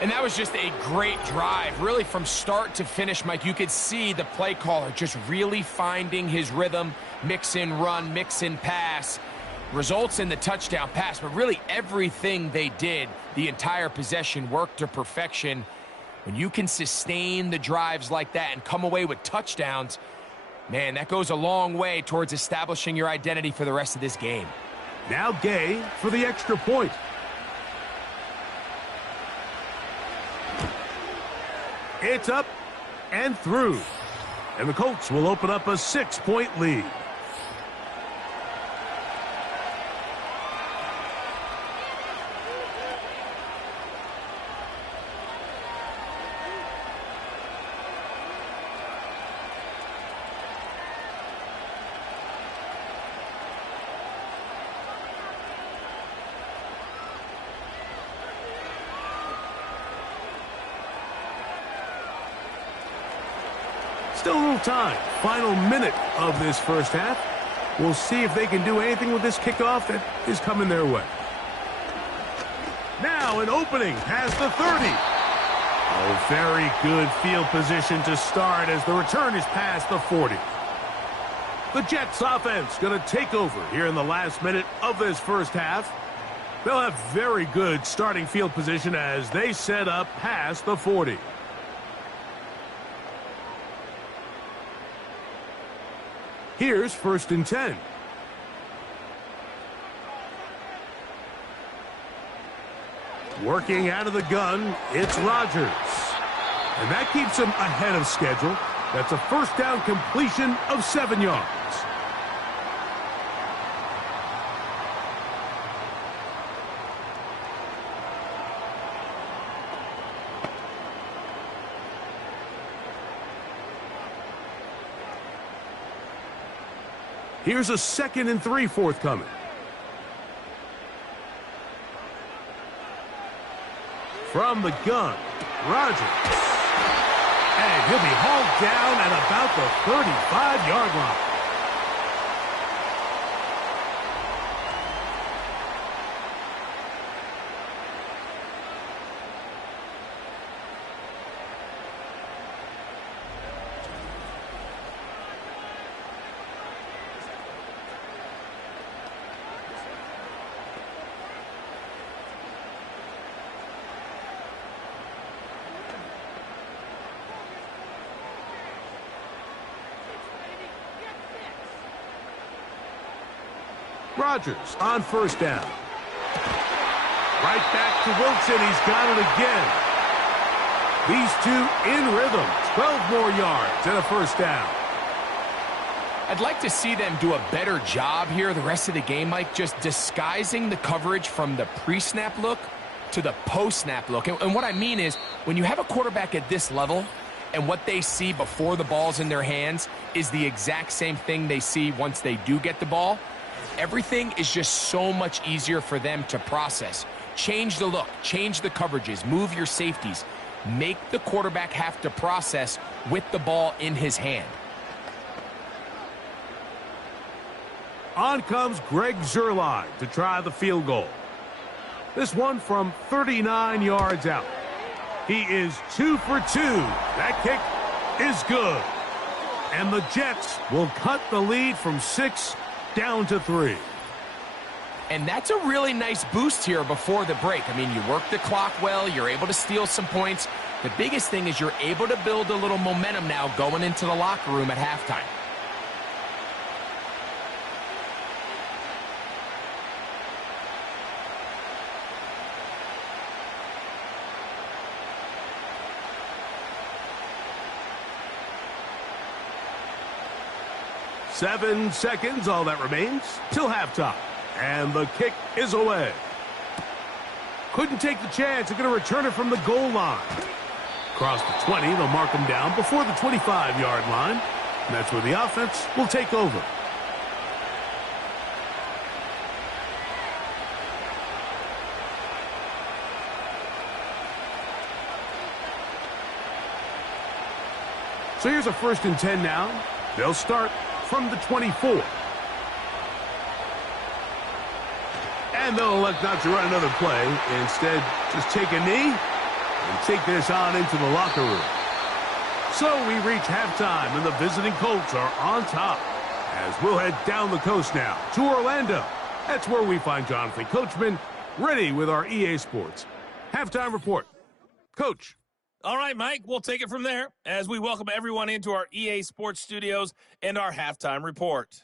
And that was just a great drive. Really, from start to finish, Mike, you could see the play caller just really finding his rhythm. Mix in run, mix in pass. Results in the touchdown pass. But really, everything they did, the entire possession, worked to perfection. When you can sustain the drives like that and come away with touchdowns, man, that goes a long way towards establishing your identity for the rest of this game. Now Gay for the extra point. It's up and through. And the Colts will open up a 6-point lead. Still a little time. Final minute of this first half. We'll see if they can do anything with this kickoff that is coming their way. Now an opening past the 30. Oh, very good field position to start as the return is past the 40. The Jets offense going to take over here in the last minute of this first half. They'll have very good starting field position as they set up past the 40. Here's 1st and 10. Working out of the gun, it's Rodgers. And that keeps him ahead of schedule. That's a first down completion of 7 yards. Here's a 2nd and 3 forthcoming. From the gun, Rodgers. And he'll be hauled down at about the 35-yard line. Rodgers on first down. Right back to Wilson. He's got it again. These two in rhythm. 12 more yards and a first down. I'd like to see them do a better job here the rest of the game, Mike, just disguising the coverage from the pre-snap look to the post-snap look. And what I mean is, when you have a quarterback at this level and what they see before the ball's in their hands is the exact same thing they see once they do get the ball, everything is just so much easier for them to process. Change the look, change the coverages, move your safeties. Make the quarterback have to process with the ball in his hand. On comes Greg Zuerlein to try the field goal. This one from 39 yards out. He is 2 for 2. That kick is good. And the Jets will cut the lead from 6 down to 3. And that's a really nice boost here before the break. I mean, you work the clock well. You're able to steal some points. The biggest thing is you're able to build a little momentum now going into the locker room at halftime. Seven seconds, all that remains, till halftime. And the kick is away. Couldn't take the chance. They're going to return it from the goal line. Across the 20, they'll mark him down before the 25-yard line. And that's where the offense will take over. So here's a 1st and 10 now. They'll start from the 24. And they'll elect not to run another play. Instead, just take a knee and take this on into the locker room. So we reach halftime, and the visiting Colts are on top. As we'll head down the coast now to Orlando. That's where we find Jonathan Coachman ready with our EA Sports halftime report. Coach. All right, Mike, we'll take it from there as we welcome everyone into our EA Sports studios and our halftime report.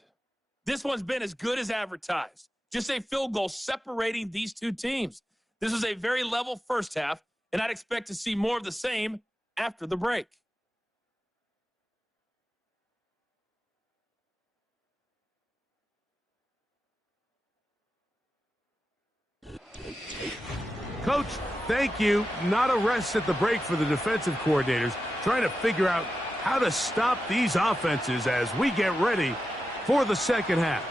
This one's been as good as advertised. Just a field goal separating these two teams. This was a very level first half, and I'd expect to see more of the same after the break. Coach, thank you. Not a rest at the break for the defensive coordinators, trying to figure out how to stop these offenses as we get ready for the second half.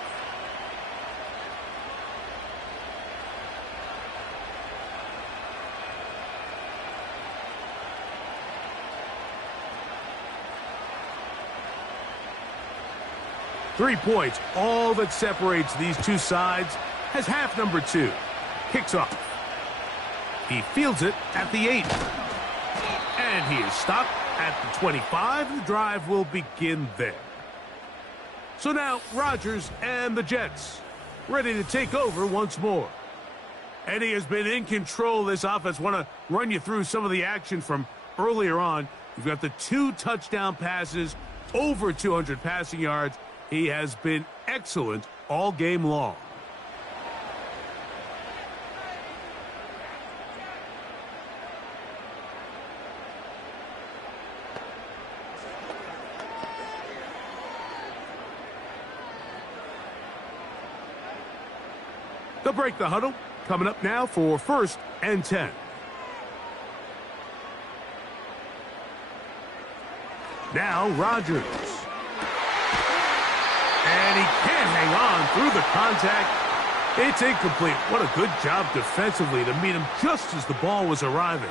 Three points, all that separates these two sides, has half number 2. Kicks off. He fields it at the 8. And he is stopped at the 25. The drive will begin there. So now, Rodgers and the Jets, ready to take over once more. And he has been in control of this offense. Want to run you through some of the action from earlier on. You've got the 2 touchdown passes, over 200 passing yards. He has been excellent all game long. They'll break the huddle. Coming up now for 1st and 10. Now Rodgers. And he can't hang on through the contact. It's incomplete. What a good job defensively to meet him just as the ball was arriving.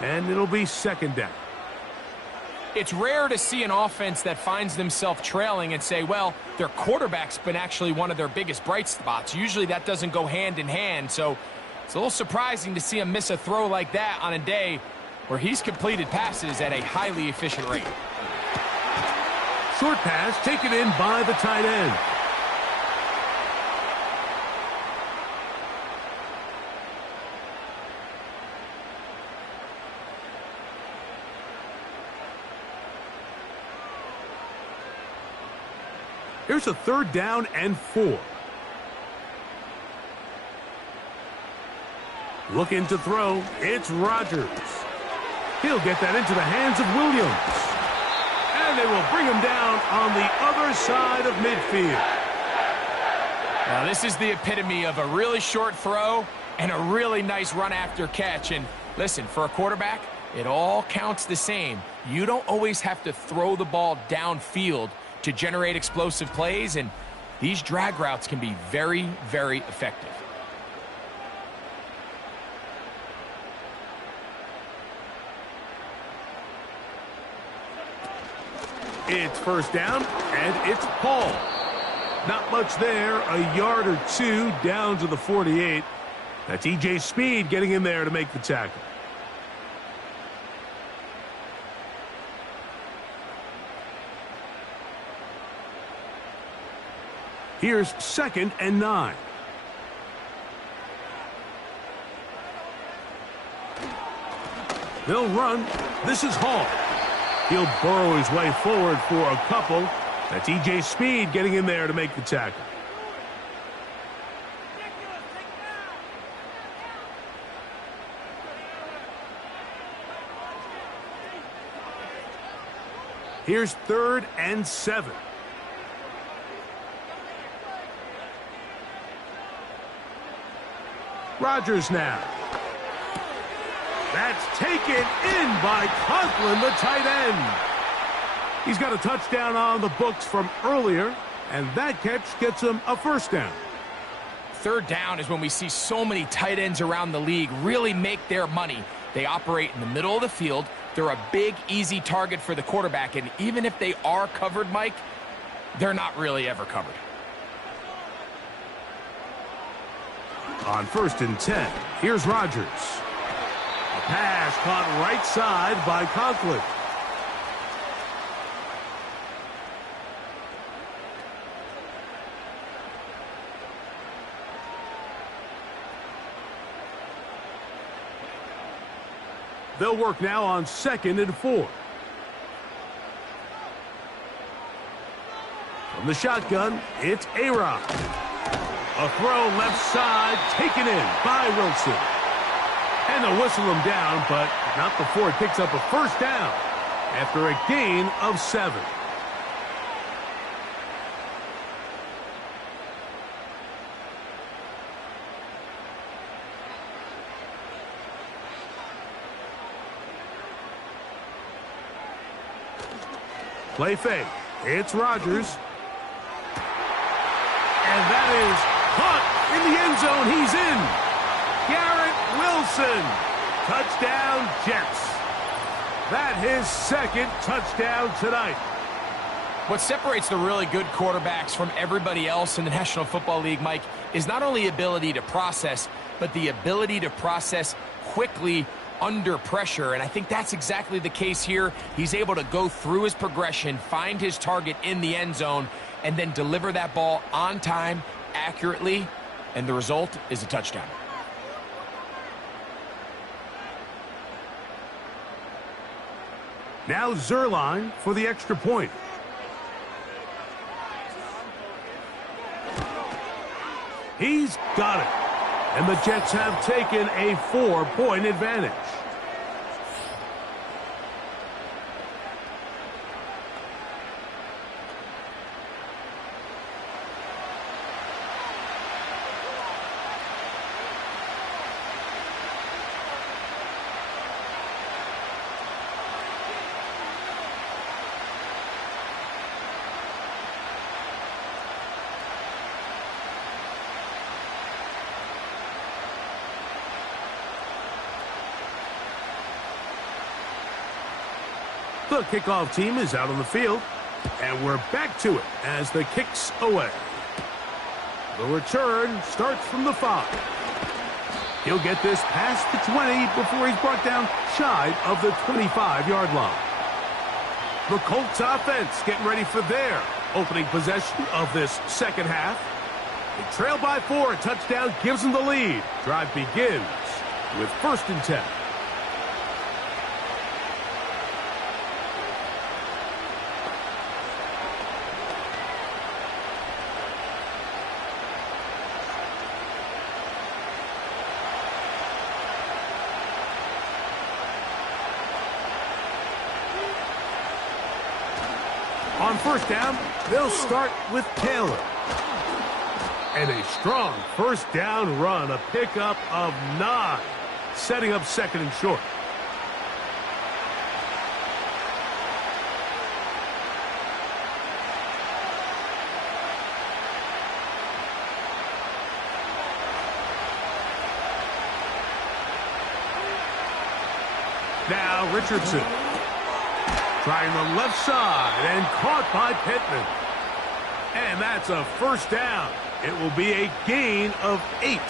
And it'll be 2nd down. It's rare to see an offense that finds themselves trailing and say, well, their quarterback's been actually one of their biggest bright spots. Usually that doesn't go hand in hand, so it's a little surprising to see him miss a throw like that on a day where he's completed passes at a highly efficient rate. Short pass taken in by the tight end. Here's a 3rd down and 4. Looking to throw, it's Rodgers. He'll get that into the hands of Williams. And they will bring him down on the other side of midfield. Now, this is the epitome of a really short throw and a really nice run after catch. And listen, for a quarterback, it all counts the same. You don't always have to throw the ball downfield to generate explosive plays, and these drag routes can be very, very effective. It's first down, and it's Paul. Not much there, a yard or two down to the 48. That's E.J. Speed getting in there to make the tackle. Here's 2nd and 9. They'll run. This is Hall. He'll burrow his way forward for a couple. That's E.J. Speed getting in there to make the tackle. Here's 3rd and 7. Rodgers now. That's taken in by Conklin, the tight end. He's got a touchdown on the books from earlier, and that catch gets him a first down. 3rd down is when we see so many tight ends around the league really make their money. They operate in the middle of the field. They're a big, easy target for the quarterback, and even if they are covered, Mike, they're not really ever covered. On 1st and 10, here's Rodgers. A pass caught right side by Conklin. They'll work now on 2nd and 4. From the shotgun, it's A-Rod. A throw left side, taken in by Wilson. And they'll whistle him down, but not before he picks up a first down after a gain of 7. Play fake. It's Rodgers. And that is caught in the end zone. He's in. Garrett Wilson. Touchdown, Jets. That his 2nd touchdown tonight. What separates the really good quarterbacks from everybody else in the National Football League, Mike, is not only ability to process, but the ability to process quickly under pressure, and I think that's exactly the case here. He's able to go through his progression, find his target in the end zone, and then deliver that ball on time, accurately, and the result is a touchdown. Now Zerline for the extra point. He's got it. And the Jets have taken a 4-point advantage. The kickoff team is out on the field, and we're back to it as the kick's away. The return starts from the 5. He'll get this past the 20 before he's brought down shy of the 25-yard line. The Colts offense getting ready for their opening possession of this second half. They trail by 4. A touchdown gives them the lead. Drive begins with 1st and 10. On first down, they'll start with Taylor. And a strong first down run, a pickup of 9, setting up second and short. Now Richardson. Trying the left side and caught by Pittman. And that's a first down. It will be a gain of 8.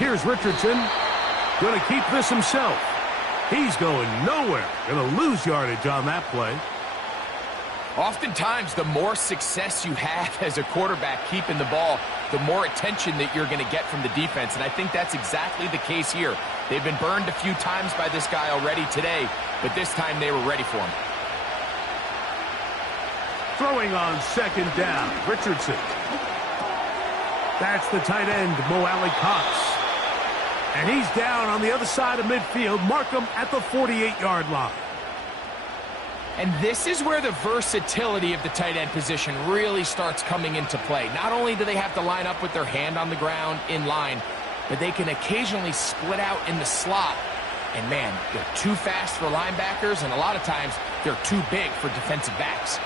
Here's Richardson. Going to keep this himself. He's going nowhere. Going to lose yardage on that play. Oftentimes, the more success you have as a quarterback keeping the ball, the more attention that you're going to get from the defense. And I think that's exactly the case here. They've been burned a few times by this guy already today, but this time they were ready for him. Throwing on second down, Richardson. That's the tight end, Mo Alley-Cox. And he's down on the other side of midfield. Mark him at the 48-yard line. And this is where the versatility of the tight end position really starts coming into play. Not only do they have to line up with their hand on the ground in line, but they can occasionally split out in the slot. And man, they're too fast for linebackers, and a lot of times they're too big for defensive backs.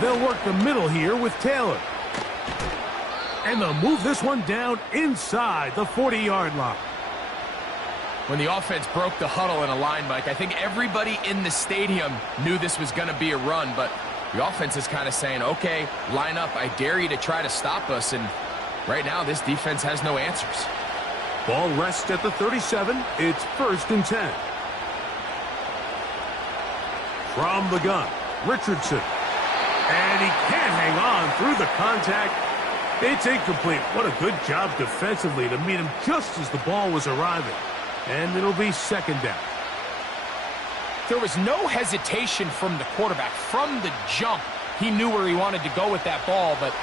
They'll work the middle here with Taylor. And they'll move this one down inside the 40-yard line. When the offense broke the huddle in a line, Mike, I think everybody in the stadium knew this was going to be a run, but the offense is kind of saying, okay, line up, I dare you to try to stop us, and right now this defense has no answers. Ball rests at the 37. It's 1st and 10. From the gun, Richardson. And he can't hang on through the contact. It's incomplete. What a good job defensively to meet him just as the ball was arriving. And it'll be second down. There was no hesitation from the quarterback. From the jump, he knew where he wanted to go with that ball, but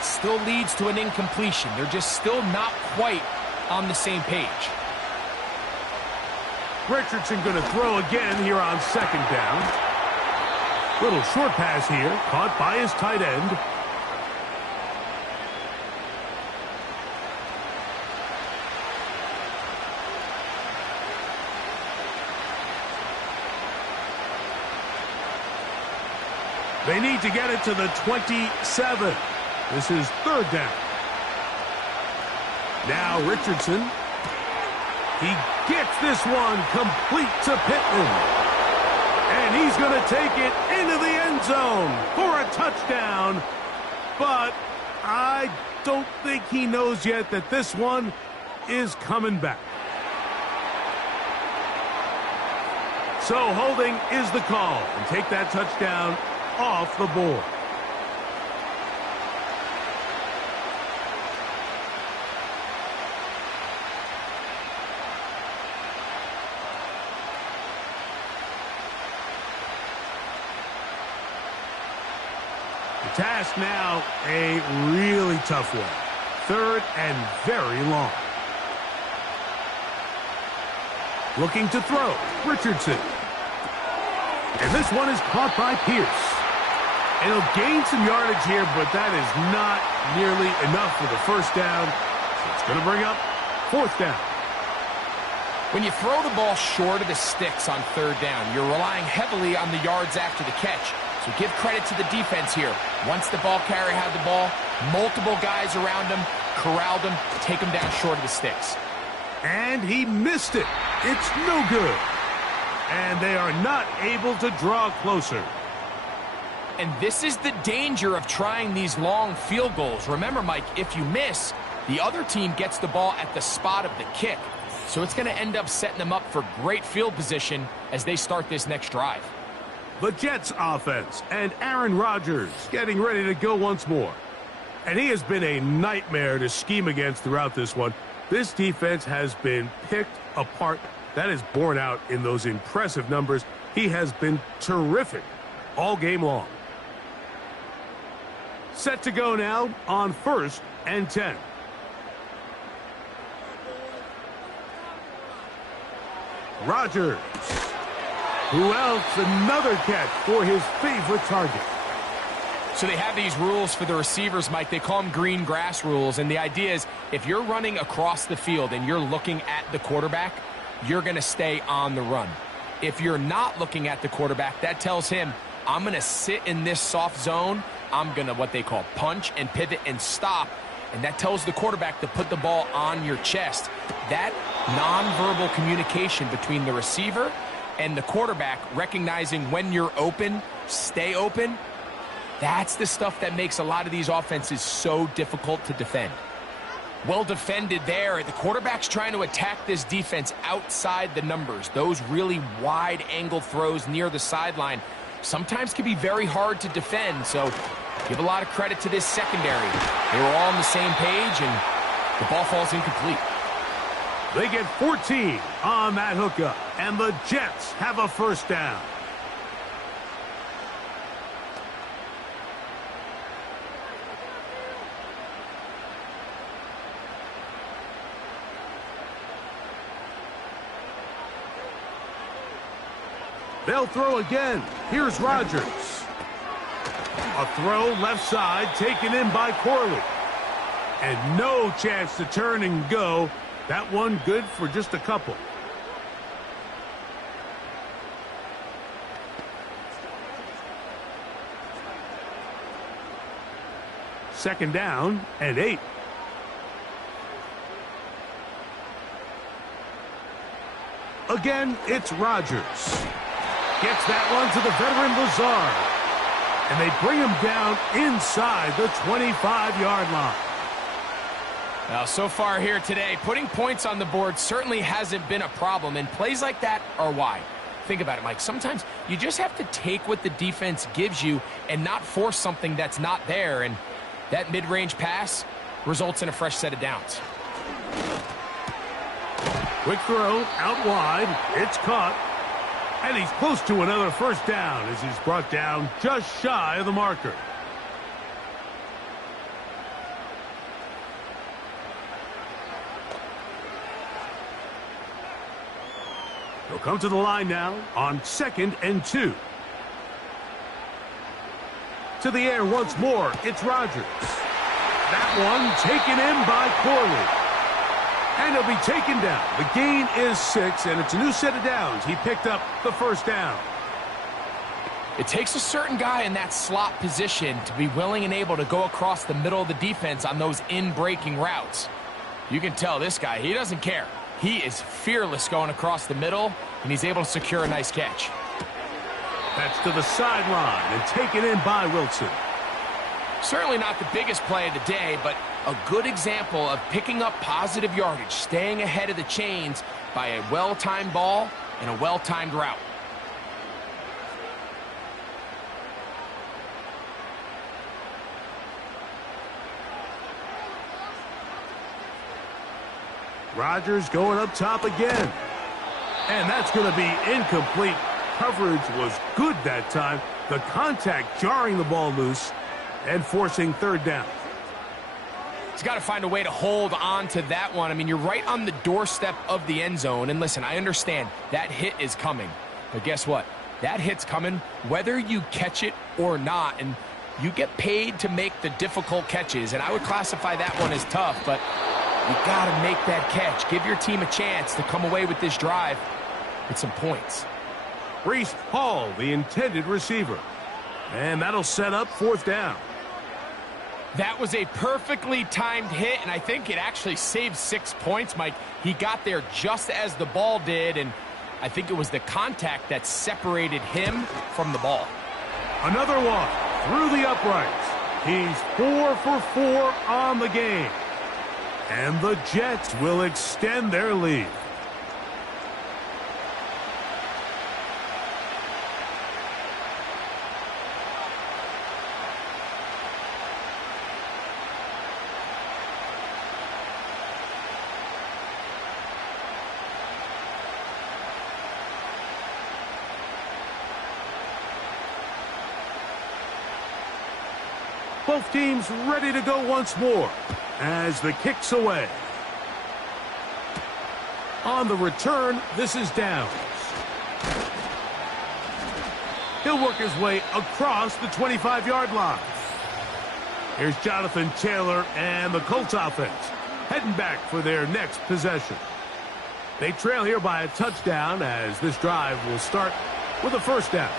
still leads to an incompletion. They're just still not quite on the same page. Richardson going to throw again here on second down. Little short pass here, caught by his tight end. They need to get it to the 27. This is 3rd down. Now Richardson. He gets this one complete to Pittman. And he's going to take it into the end zone for a touchdown. But I don't think he knows yet that this one is coming back. So holding is the call. And take that touchdown off the board. The task now, a really tough one. 3rd and very long. Looking to throw, Richardson. And this one is caught by Pierce. And he'll gain some yardage here, but that is not nearly enough for the first down. So it's going to bring up 4th down. When you throw the ball short of the sticks on 3rd down, you're relying heavily on the yards after the catch. So give credit to the defense here. Once the ball carrier had the ball, multiple guys around him, corralled him, take him down short of the sticks. And he missed it. It's no good. And they are not able to draw closer. And this is the danger of trying these long field goals. Remember, Mike, if you miss, the other team gets the ball at the spot of the kick. So it's going to end up setting them up for great field position as they start this next drive. The Jets offense and Aaron Rodgers getting ready to go once more. And he has been a nightmare to scheme against throughout this one. This defense has been picked apart. That is borne out in those impressive numbers. He has been terrific all game long. Set to go now on 1st and 10. Rodgers. Who else? Another catch for his favorite target. So they have these rules for the receivers, Mike. They call them green grass rules. And the idea is if you're running across the field and you're looking at the quarterback, you're going to stay on the run. If you're not looking at the quarterback, that tells him, I'm going to sit in this soft zone. I'm going to what they call punch and pivot and stop. And that tells the quarterback to put the ball on your chest. That nonverbal communication between the receiver and the quarterback, recognizing when you're open, stay open, that's the stuff that makes a lot of these offenses so difficult to defend. Well defended there. The quarterback's trying to attack this defense outside the numbers. Those really wide angle throws near the sideline sometimes can be very hard to defend. So give a lot of credit to this secondary. They were all on the same page, and the ball falls incomplete. They get 14 on that hookup, and the Jets have a first down. They'll throw again. Here's Rodgers. A throw left side taken in by Corley. And no chance to turn and go. That one good for just a couple. Second down and 8. Again, it's Rodgers. Gets that one to the veteran Lazard. And they bring him down inside the 25-yard line. Now, so far here today, putting points on the board certainly hasn't been a problem, and plays like that are why. Think about it, Mike. Sometimes you just have to take what the defense gives you and not force something that's not there, and that mid-range pass results in a fresh set of downs. Quick throw out wide. It's caught. And he's close to another first down as he's brought down just shy of the marker. He'll come to the line now on 2nd and 2. To the air once more, it's Rodgers. That one taken in by Corley. And he'll be taken down. The gain is 6, and it's a new set of downs. He picked up the first down. It takes a certain guy in that slot position to be willing and able to go across the middle of the defense on those in-breaking routes. You can tell this guy, he doesn't care. He is fearless going across the middle, and he's able to secure a nice catch. That's to the sideline and taken in by Wilson. Certainly not the biggest play of the day, but a good example of picking up positive yardage, staying ahead of the chains by a well-timed ball and a well-timed route. Rodgers going up top again. And that's going to be incomplete. Coverage was good that time. The contact jarring the ball loose and forcing third down. He's got to find a way to hold on to that one. I mean, you're right on the doorstep of the end zone. And listen, I understand that hit is coming. But guess what? That hit's coming whether you catch it or not. And you get paid to make the difficult catches. And I would classify that one as tough, but you got to make that catch. Give your team a chance to come away with this drive with some points. Breece Hall, the intended receiver. And that'll set up fourth down. That was a perfectly timed hit, and I think it actually saved 6 points, Mike. He got there just as the ball did, and I think it was the contact that separated him from the ball. Another one through the uprights. He's 4 for 4 on the game. And the Jets will extend their lead. Both teams ready to go once more as the kick's away. On the return, this is Downs. He'll work his way across the 25-yard line. Here's Jonathan Taylor and the Colts offense heading back for their next possession. They trail here by a touchdown as this drive will start with a first down.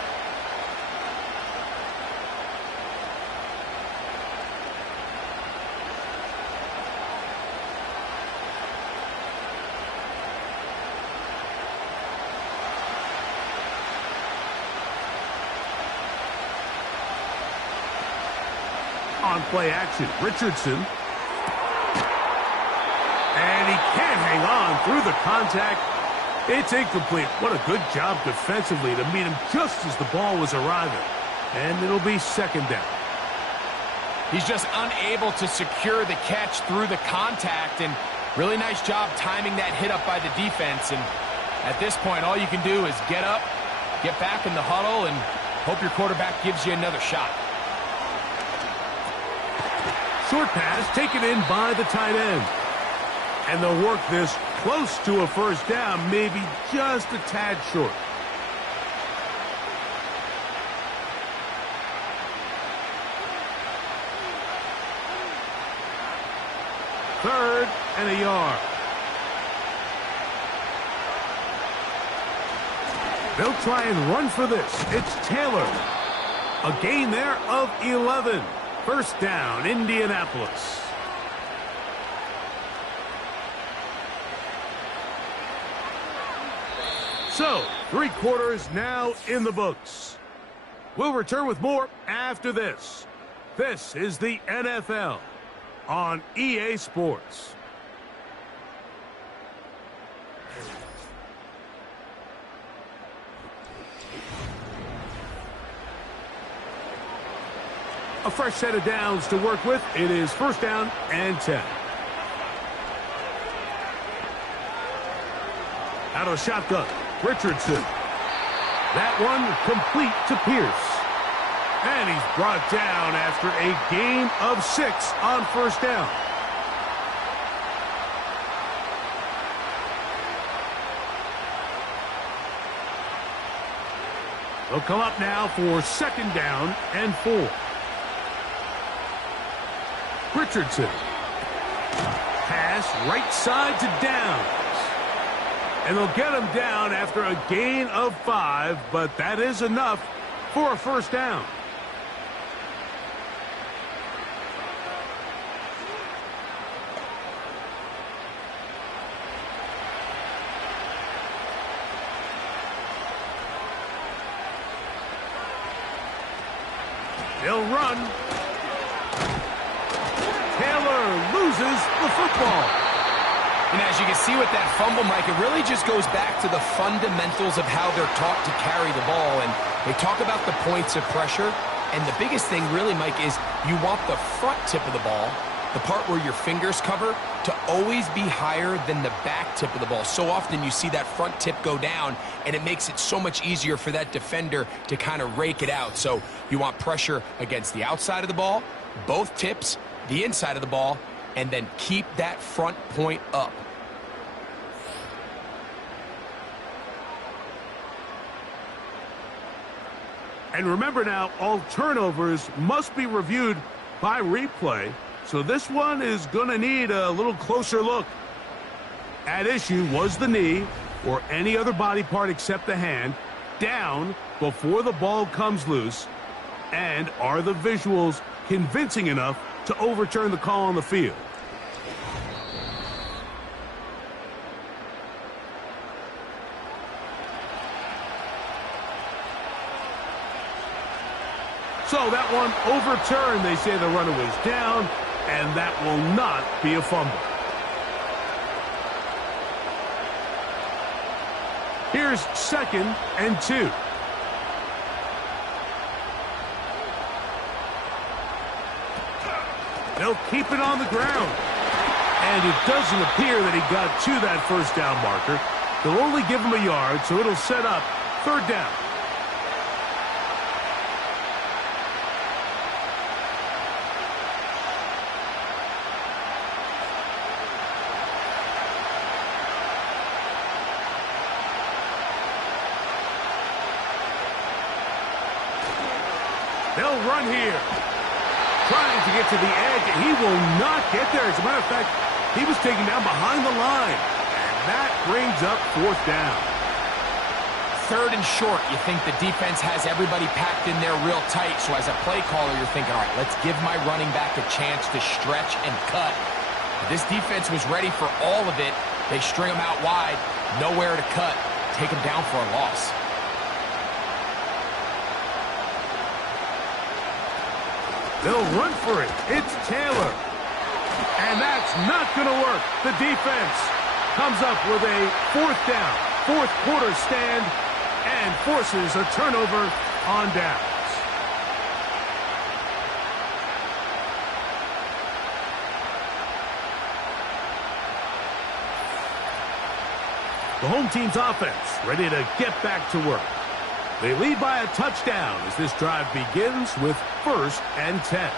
On play action, Richardson. And he can't hang on through the contact. It's incomplete. What a good job defensively to meet him just as the ball was arriving. And it'll be second down. He's just unable to secure the catch through the contact, and really nice job timing that hit up by the defense. And at this point, all you can do is get up, get back in the huddle, and hope your quarterback gives you another shot. Short pass taken in by the tight end. And they'll work this close to a first down, maybe just a tad short. Third and a yard. They'll try and run for this. It's Taylor. A gain there of 11. First down, Indianapolis. So, 3 quarters now in the books. We'll return with more after this. This is the NFL on EA Sports. A fresh set of downs to work with. It is first down and 10. Out of shotgun, Richardson. That one complete to Pierce. And he's brought down after a gain of 6 on first down. They'll come up now for second down and 4. Richardson. Pass right side to Downs. And they'll get him down after a gain of 5, but that is enough for a first down. They'll run. Taylor loses the football. And as you can see with that fumble, Mike, it really just goes back to the fundamentals of how they're taught to carry the ball. And they talk about the points of pressure. And the biggest thing really, Mike, is you want the front tip of the ball, the part where your fingers cover, to always be higher than the back tip of the ball. So often you see that front tip go down, and it makes it so much easier for that defender to kind of rake it out. So you want pressure against the outside of the ball, both tips, the inside of the ball, and then keep that front point up. And remember now, all turnovers must be reviewed by replay, so this one is going to need a little closer look. At issue was the knee, or any other body part except the hand, down before the ball comes loose, and are the visuals convincing enough to overturn the call on the field? So that one overturned. They say the runner was down, and that will not be a fumble. Here's second and 2. They'll keep it on the ground. And it doesn't appear that he got to that first down marker. They'll only give him a yard, so it'll set up third down. They'll run here. Trying to get to the edge, and he will not get there. As a matter of fact, he was taken down behind the line. And that brings up 4th down. 3rd and short. You think the defense has everybody packed in there real tight. So as a play caller, you're thinking, all right, let's give my running back a chance to stretch and cut. But this defense was ready for all of it. They string him out wide, nowhere to cut. Take him down for a loss. They'll run for it. It's Taylor. And that's not going to work. The defense comes up with a 4th down, 4th quarter stand, and forces a turnover on downs. The home team's offense ready to get back to work. They lead by a touchdown as this drive begins with 1st and 10.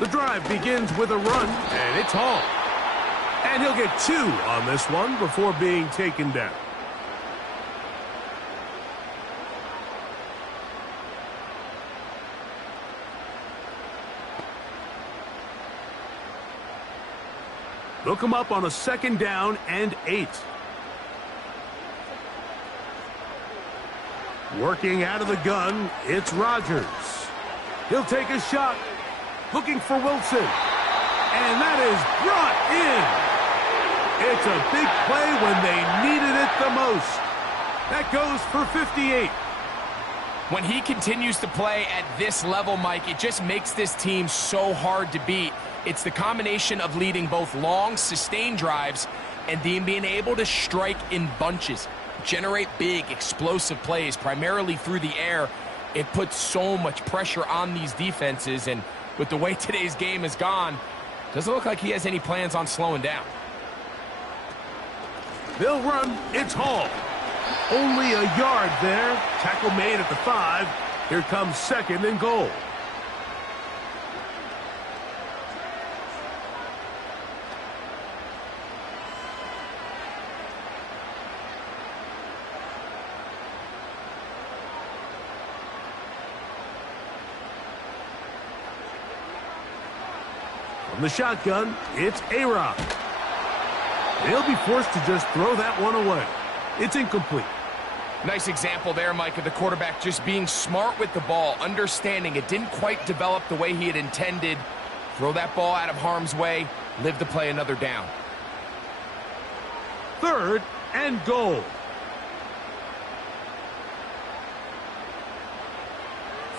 The drive begins with a run, and it's Hall. And he'll get 2 on this one before being taken down. They'll come up on a 2nd down and 8. Working out of the gun, it's Rodgers. He'll take a shot. Looking for Wilson. And that is brought in. It's a big play when they needed it the most. That goes for 58. When he continues to play at this level, Mike, it just makes this team so hard to beat. It's the combination of leading both long, sustained drives and then being able to strike in bunches, generate big, explosive plays, primarily through the air. It puts so much pressure on these defenses, and with the way today's game has gone, doesn't look like he has any plans on slowing down. They'll run. It's Hall. Only a yard there. Tackle made at the 5. Here comes 2nd and goal. From the shotgun, it's A-Rod. They'll be forced to just throw that one away. It's incomplete. Nice example there, Mike, of the quarterback just being smart with the ball, understanding it didn't quite develop the way he had intended. Throw that ball out of harm's way, live to play another down. 3rd and goal.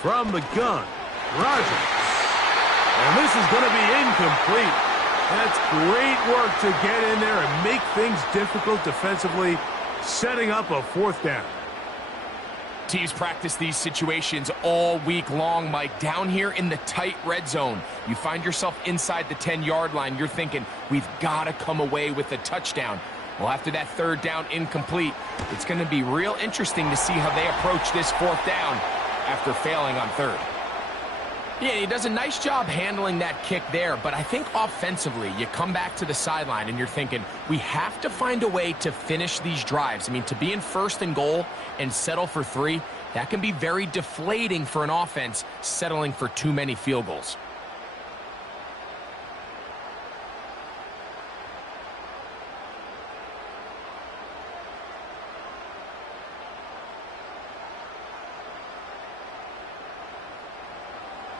From the gun, Rodgers. And this is going to be incomplete. That's great work to get in there and make things difficult defensively, setting up a 4th down. Teams practice these situations all week long, Mike. Down here in the tight red zone, you find yourself inside the 10-yard line. You're thinking, we've got to come away with a touchdown. Well, after that 3rd down incomplete, it's going to be real interesting to see how they approach this 4th down after failing on 3rd. Yeah, he does a nice job handling that kick there, but I think offensively, you come back to the sideline and you're thinking, we have to find a way to finish these drives. I mean, to be in 1st and goal and settle for 3, that can be very deflating for an offense settling for too many field goals.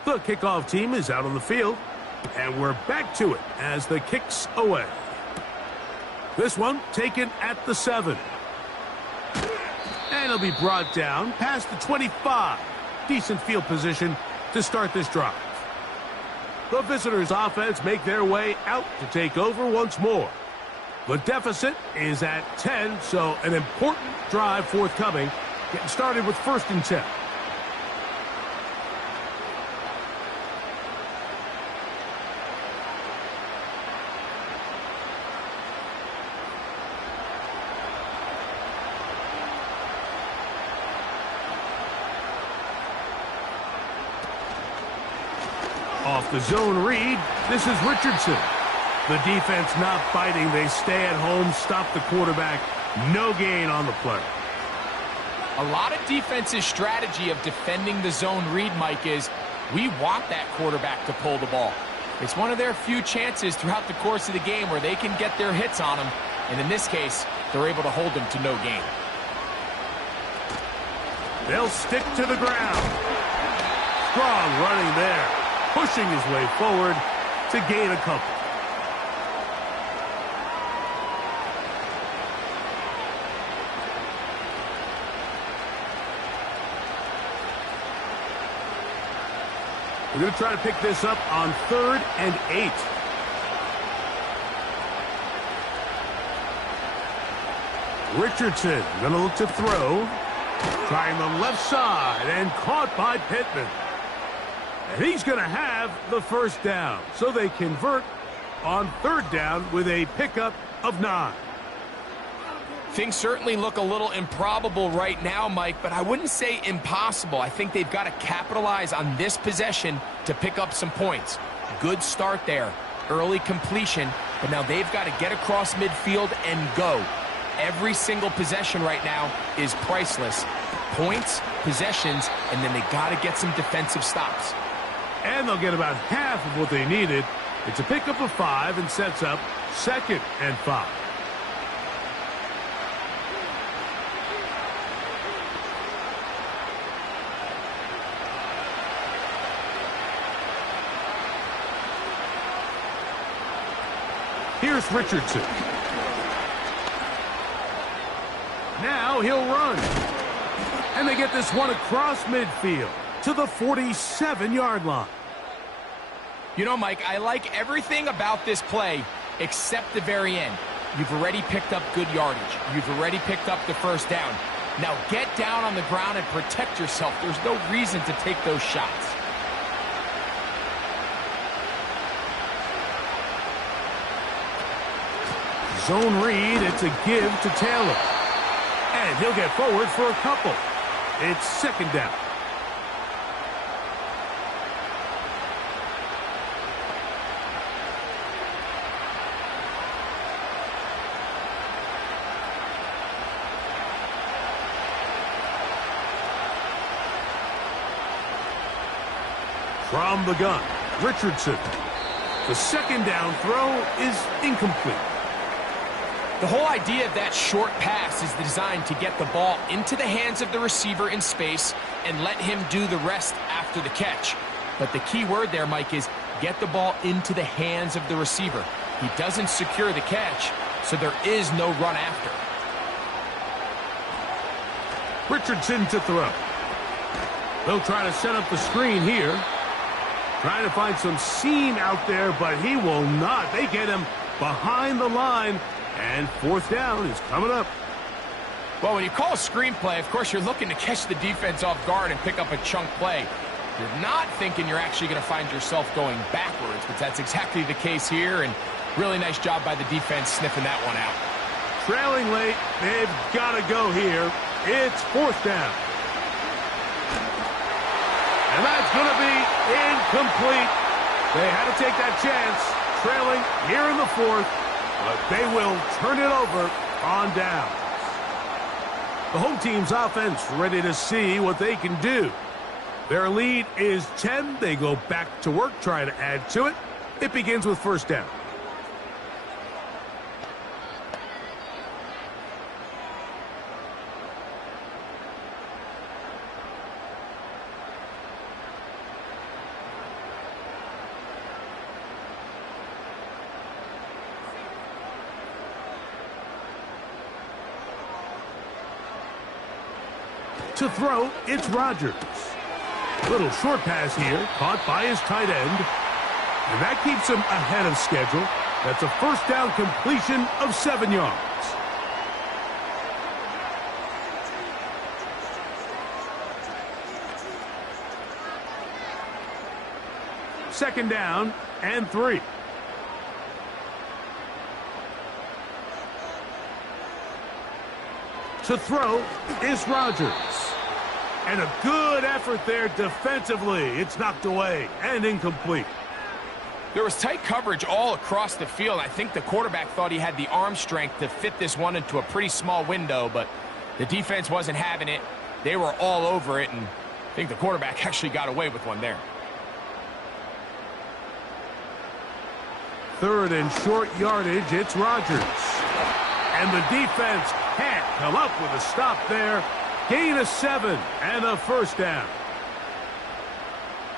The kickoff team is out on the field, and we're back to it as the kick's away. This one taken at the 7. And it'll be brought down past the 25. Decent field position to start this drive. The visitors' offense make their way out to take over once more. The deficit is at 10, so an important drive forthcoming, getting started with 1st and 10. Off the zone read, this is Richardson. The defense not biting. They stay at home, stop the quarterback. No gain on the play. A lot of defense's strategy of defending the zone read, Mike, is we want that quarterback to pull the ball. It's one of their few chances throughout the course of the game where they can get their hits on him. And in this case, they're able to hold him to no gain. They'll stick to the ground. Strong running there, pushing his way forward to gain a couple. We're going to try to pick this up on 3rd and 8. Richardson going to look to throw. Trying the left side and caught by Pittman. And he's going to have the first down. So they convert on 3rd down with a pickup of 9. Things certainly look a little improbable right now, Mike, but I wouldn't say impossible. I think they've got to capitalize on this possession to pick up some points. Good start there. Early completion, but now they've got to get across midfield and go. Every single possession right now is priceless. Points, possessions, and then they got to get some defensive stops. And they'll get about half of what they needed. It's a pickup of 5 and sets up 2nd and 5. Here's Richardson. Now he'll run. And they get this one across midfield to the 47-yard line. You know, Mike, I like everything about this play except the very end. You've already picked up good yardage. You've already picked up the first down. Now get down on the ground and protect yourself. There's no reason to take those shots. Zone read, it's a give to Taylor. And he'll get forward for a couple. It's 2nd down. From the gun, Richardson. The 2nd down throw is incomplete. The whole idea of that short pass is designed to get the ball into the hands of the receiver in space and let him do the rest after the catch. But the key word there, Mike, is get the ball into the hands of the receiver. He doesn't secure the catch, so there is no run after. Richardson to throw. They'll try to set up the screen here. Trying to find some seam out there, but he will not. They get him behind the line. And 4th down is coming up. Well, when you call a screenplay, of course, you're looking to catch the defense off guard and pick up a chunk play. You're not thinking you're actually going to find yourself going backwards, but that's exactly the case here, and really nice job by the defense sniffing that one out. Trailing late, they've got to go here. It's 4th down. And that's going to be incomplete. They had to take that chance, trailing here in the 4th. But they will turn it over on downs. The home team's offense ready to see what they can do. Their lead is 10. They go back to work, try to add to it. It begins with 1st down. To throw, it's Rodgers. Little short pass here, caught by his tight end. And that keeps him ahead of schedule. That's a 1st down completion of 7 yards. Second down and 3. To throw is Rodgers. And a good effort there defensively. It's knocked away and incomplete. There was tight coverage all across the field. I think the quarterback thought he had the arm strength to fit this one into a pretty small window, but the defense wasn't having it. They were all over it, and I think the quarterback actually got away with one there. Third and short yardage, it's Rodgers. And the defense can't come up with a stop there. Gain of 7 and a first down.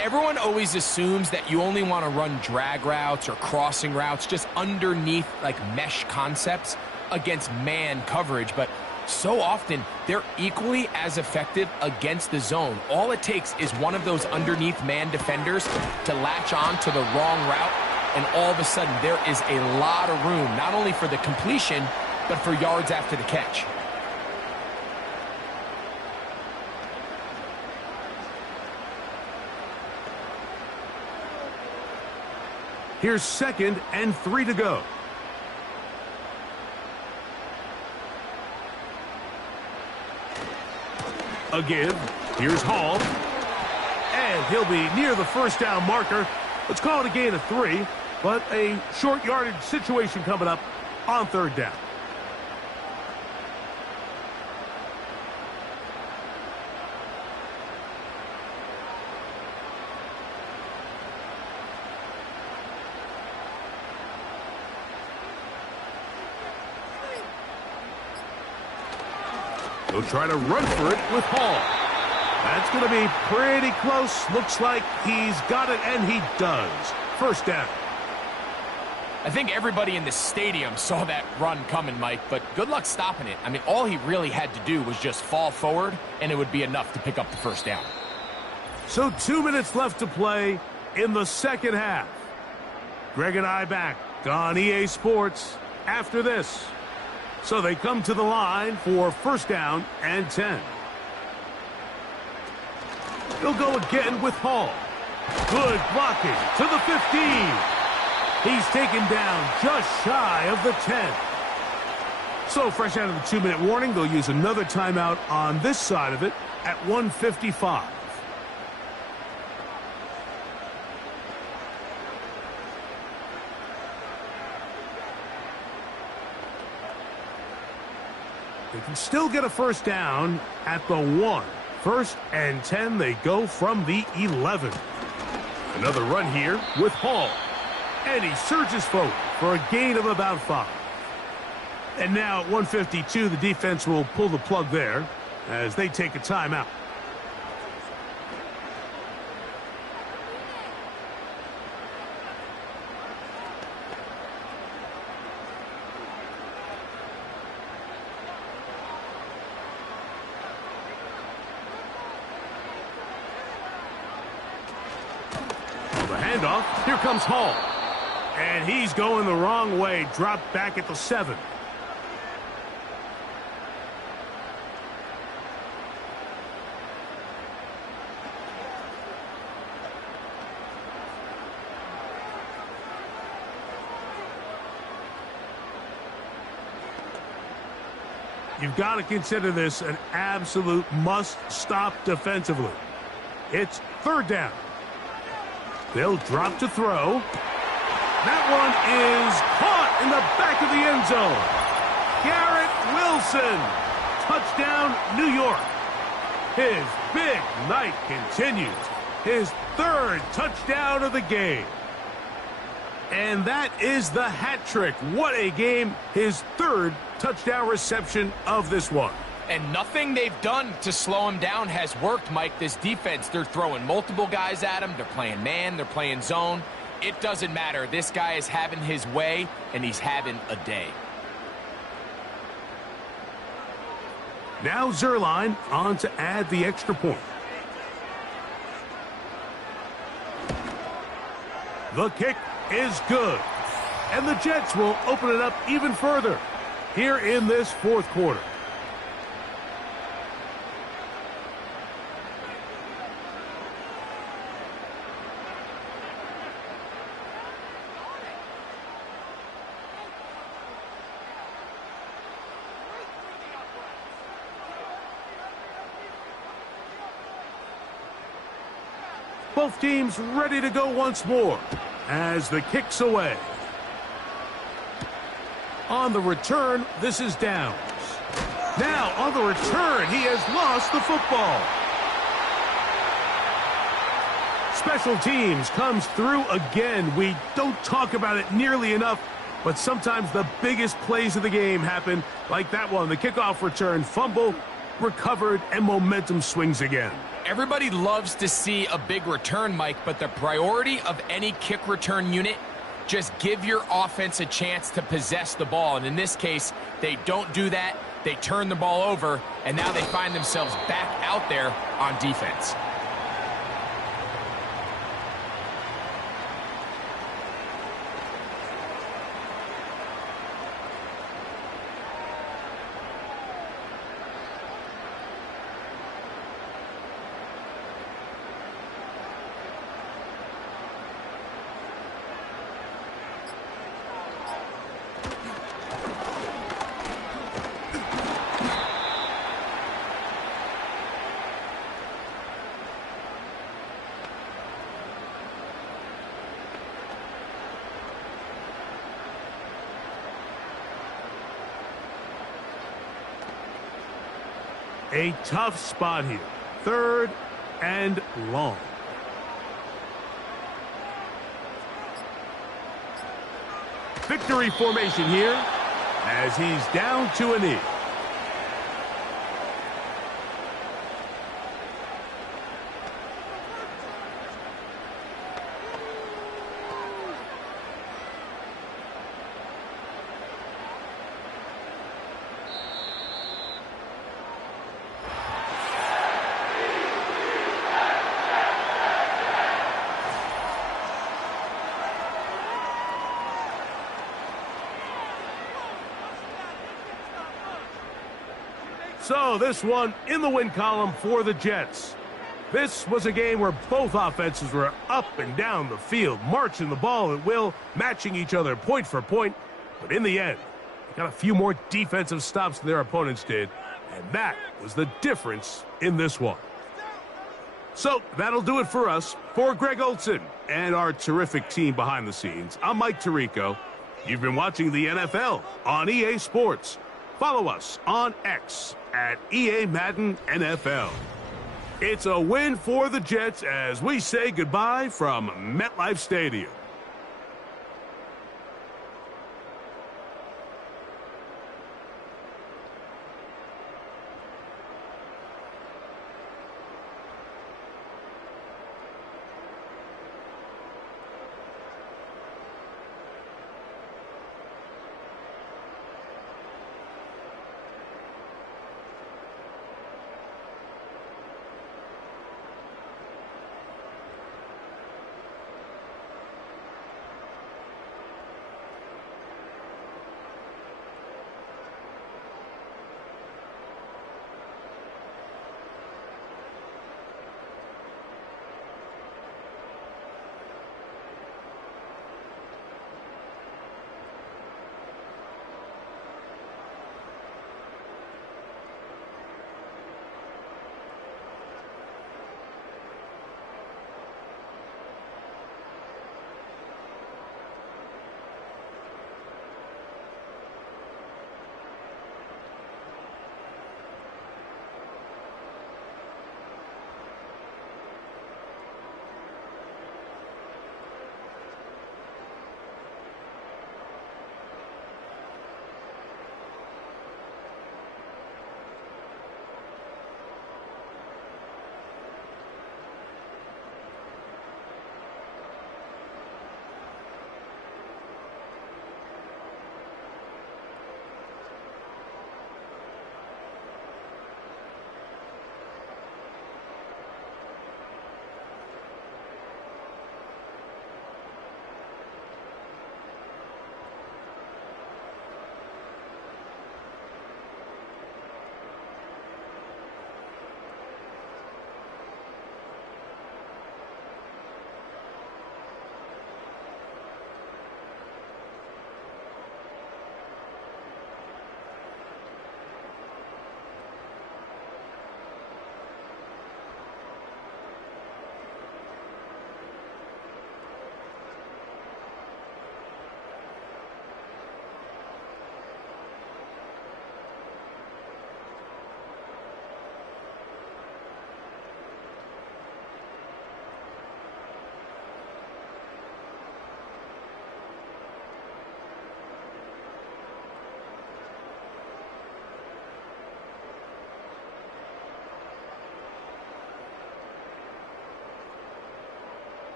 Everyone always assumes that you only want to run drag routes or crossing routes just underneath like mesh concepts against man coverage, but so often they're equally as effective against the zone. All it takes is one of those underneath man defenders to latch on to the wrong route, and all of a sudden there is a lot of room, not only for the completion, but for yards after the catch. Here's 2nd and 3 to go. A give. Here's Hall. And he'll be near the first down marker. Let's call it a gain of 3, but a short yardage situation coming up on 3rd down. He'll try to run for it with Hall. That's going to be pretty close. Looks like he's got it, and he does. First down. I think everybody in the stadium saw that run coming, Mike, but good luck stopping it. I mean, all he really had to do was just fall forward, and it would be enough to pick up the first down. So 2 minutes left to play in the second half. Greg and I back on EA Sports after this. So they come to the line for first down and 10. He'll go again with Hall. Good blocking to the 15. He's taken down just shy of the 10. So fresh out of the 2-minute warning, they'll use another timeout on this side of it at 1:55. They can still get a first down at the 1. First and 10, they go from the 11. Another run here with Hall. And he surges forward for a gain of about 5. And now at 1:52, the defense will pull the plug there as they take a timeout. Handoff. Here comes Hall. And he's going the wrong way. Dropped back at the 7. You've got to consider this an absolute must-stop defensively. It's third down. They'll drop to throw. That one is caught in the back of the end zone. Garrett Wilson. Touchdown, New York. His big night continues. His 3rd touchdown of the game. And that is the hat trick. What a game. His 3rd touchdown reception of this one. And nothing they've done to slow him down has worked, Mike. This defense, they're throwing multiple guys at him. They're playing man. They're playing zone. It doesn't matter. This guy is having his way, and he's having a day. Now Zerline on to add the extra point. The kick is good. And the Jets will open it up even further here in this 4th quarter. Both teams ready to go once more as the kick's away. On the return, this is Downs. Now, on the return, he has lost the football. Special teams comes through again. We don't talk about it nearly enough, but sometimes the biggest plays of the game happen, like that one. The kickoff return, fumble, recovered, and momentum swings again. Everybody loves to see a big return, Mike, but the priority of any kick return unit, just give your offense a chance to possess the ball. And in this case, they don't do that. They turn the ball over, and now they find themselves back out there on defense. A tough spot here. 3rd and long. Victory formation here as he's down to a knee. So this one in the win column for the Jets. This was a game where both offenses were up and down the field, marching the ball at will, matching each other point for point. But in the end, they got a few more defensive stops than their opponents did, and that was the difference in this one. So that'll do it for us. For Greg Olson and our terrific team behind the scenes, I'm Mike Tirico. You've been watching the NFL on EA Sports. Follow us on X at EA Madden NFL. It's a win for the Jets as we say goodbye from MetLife Stadium.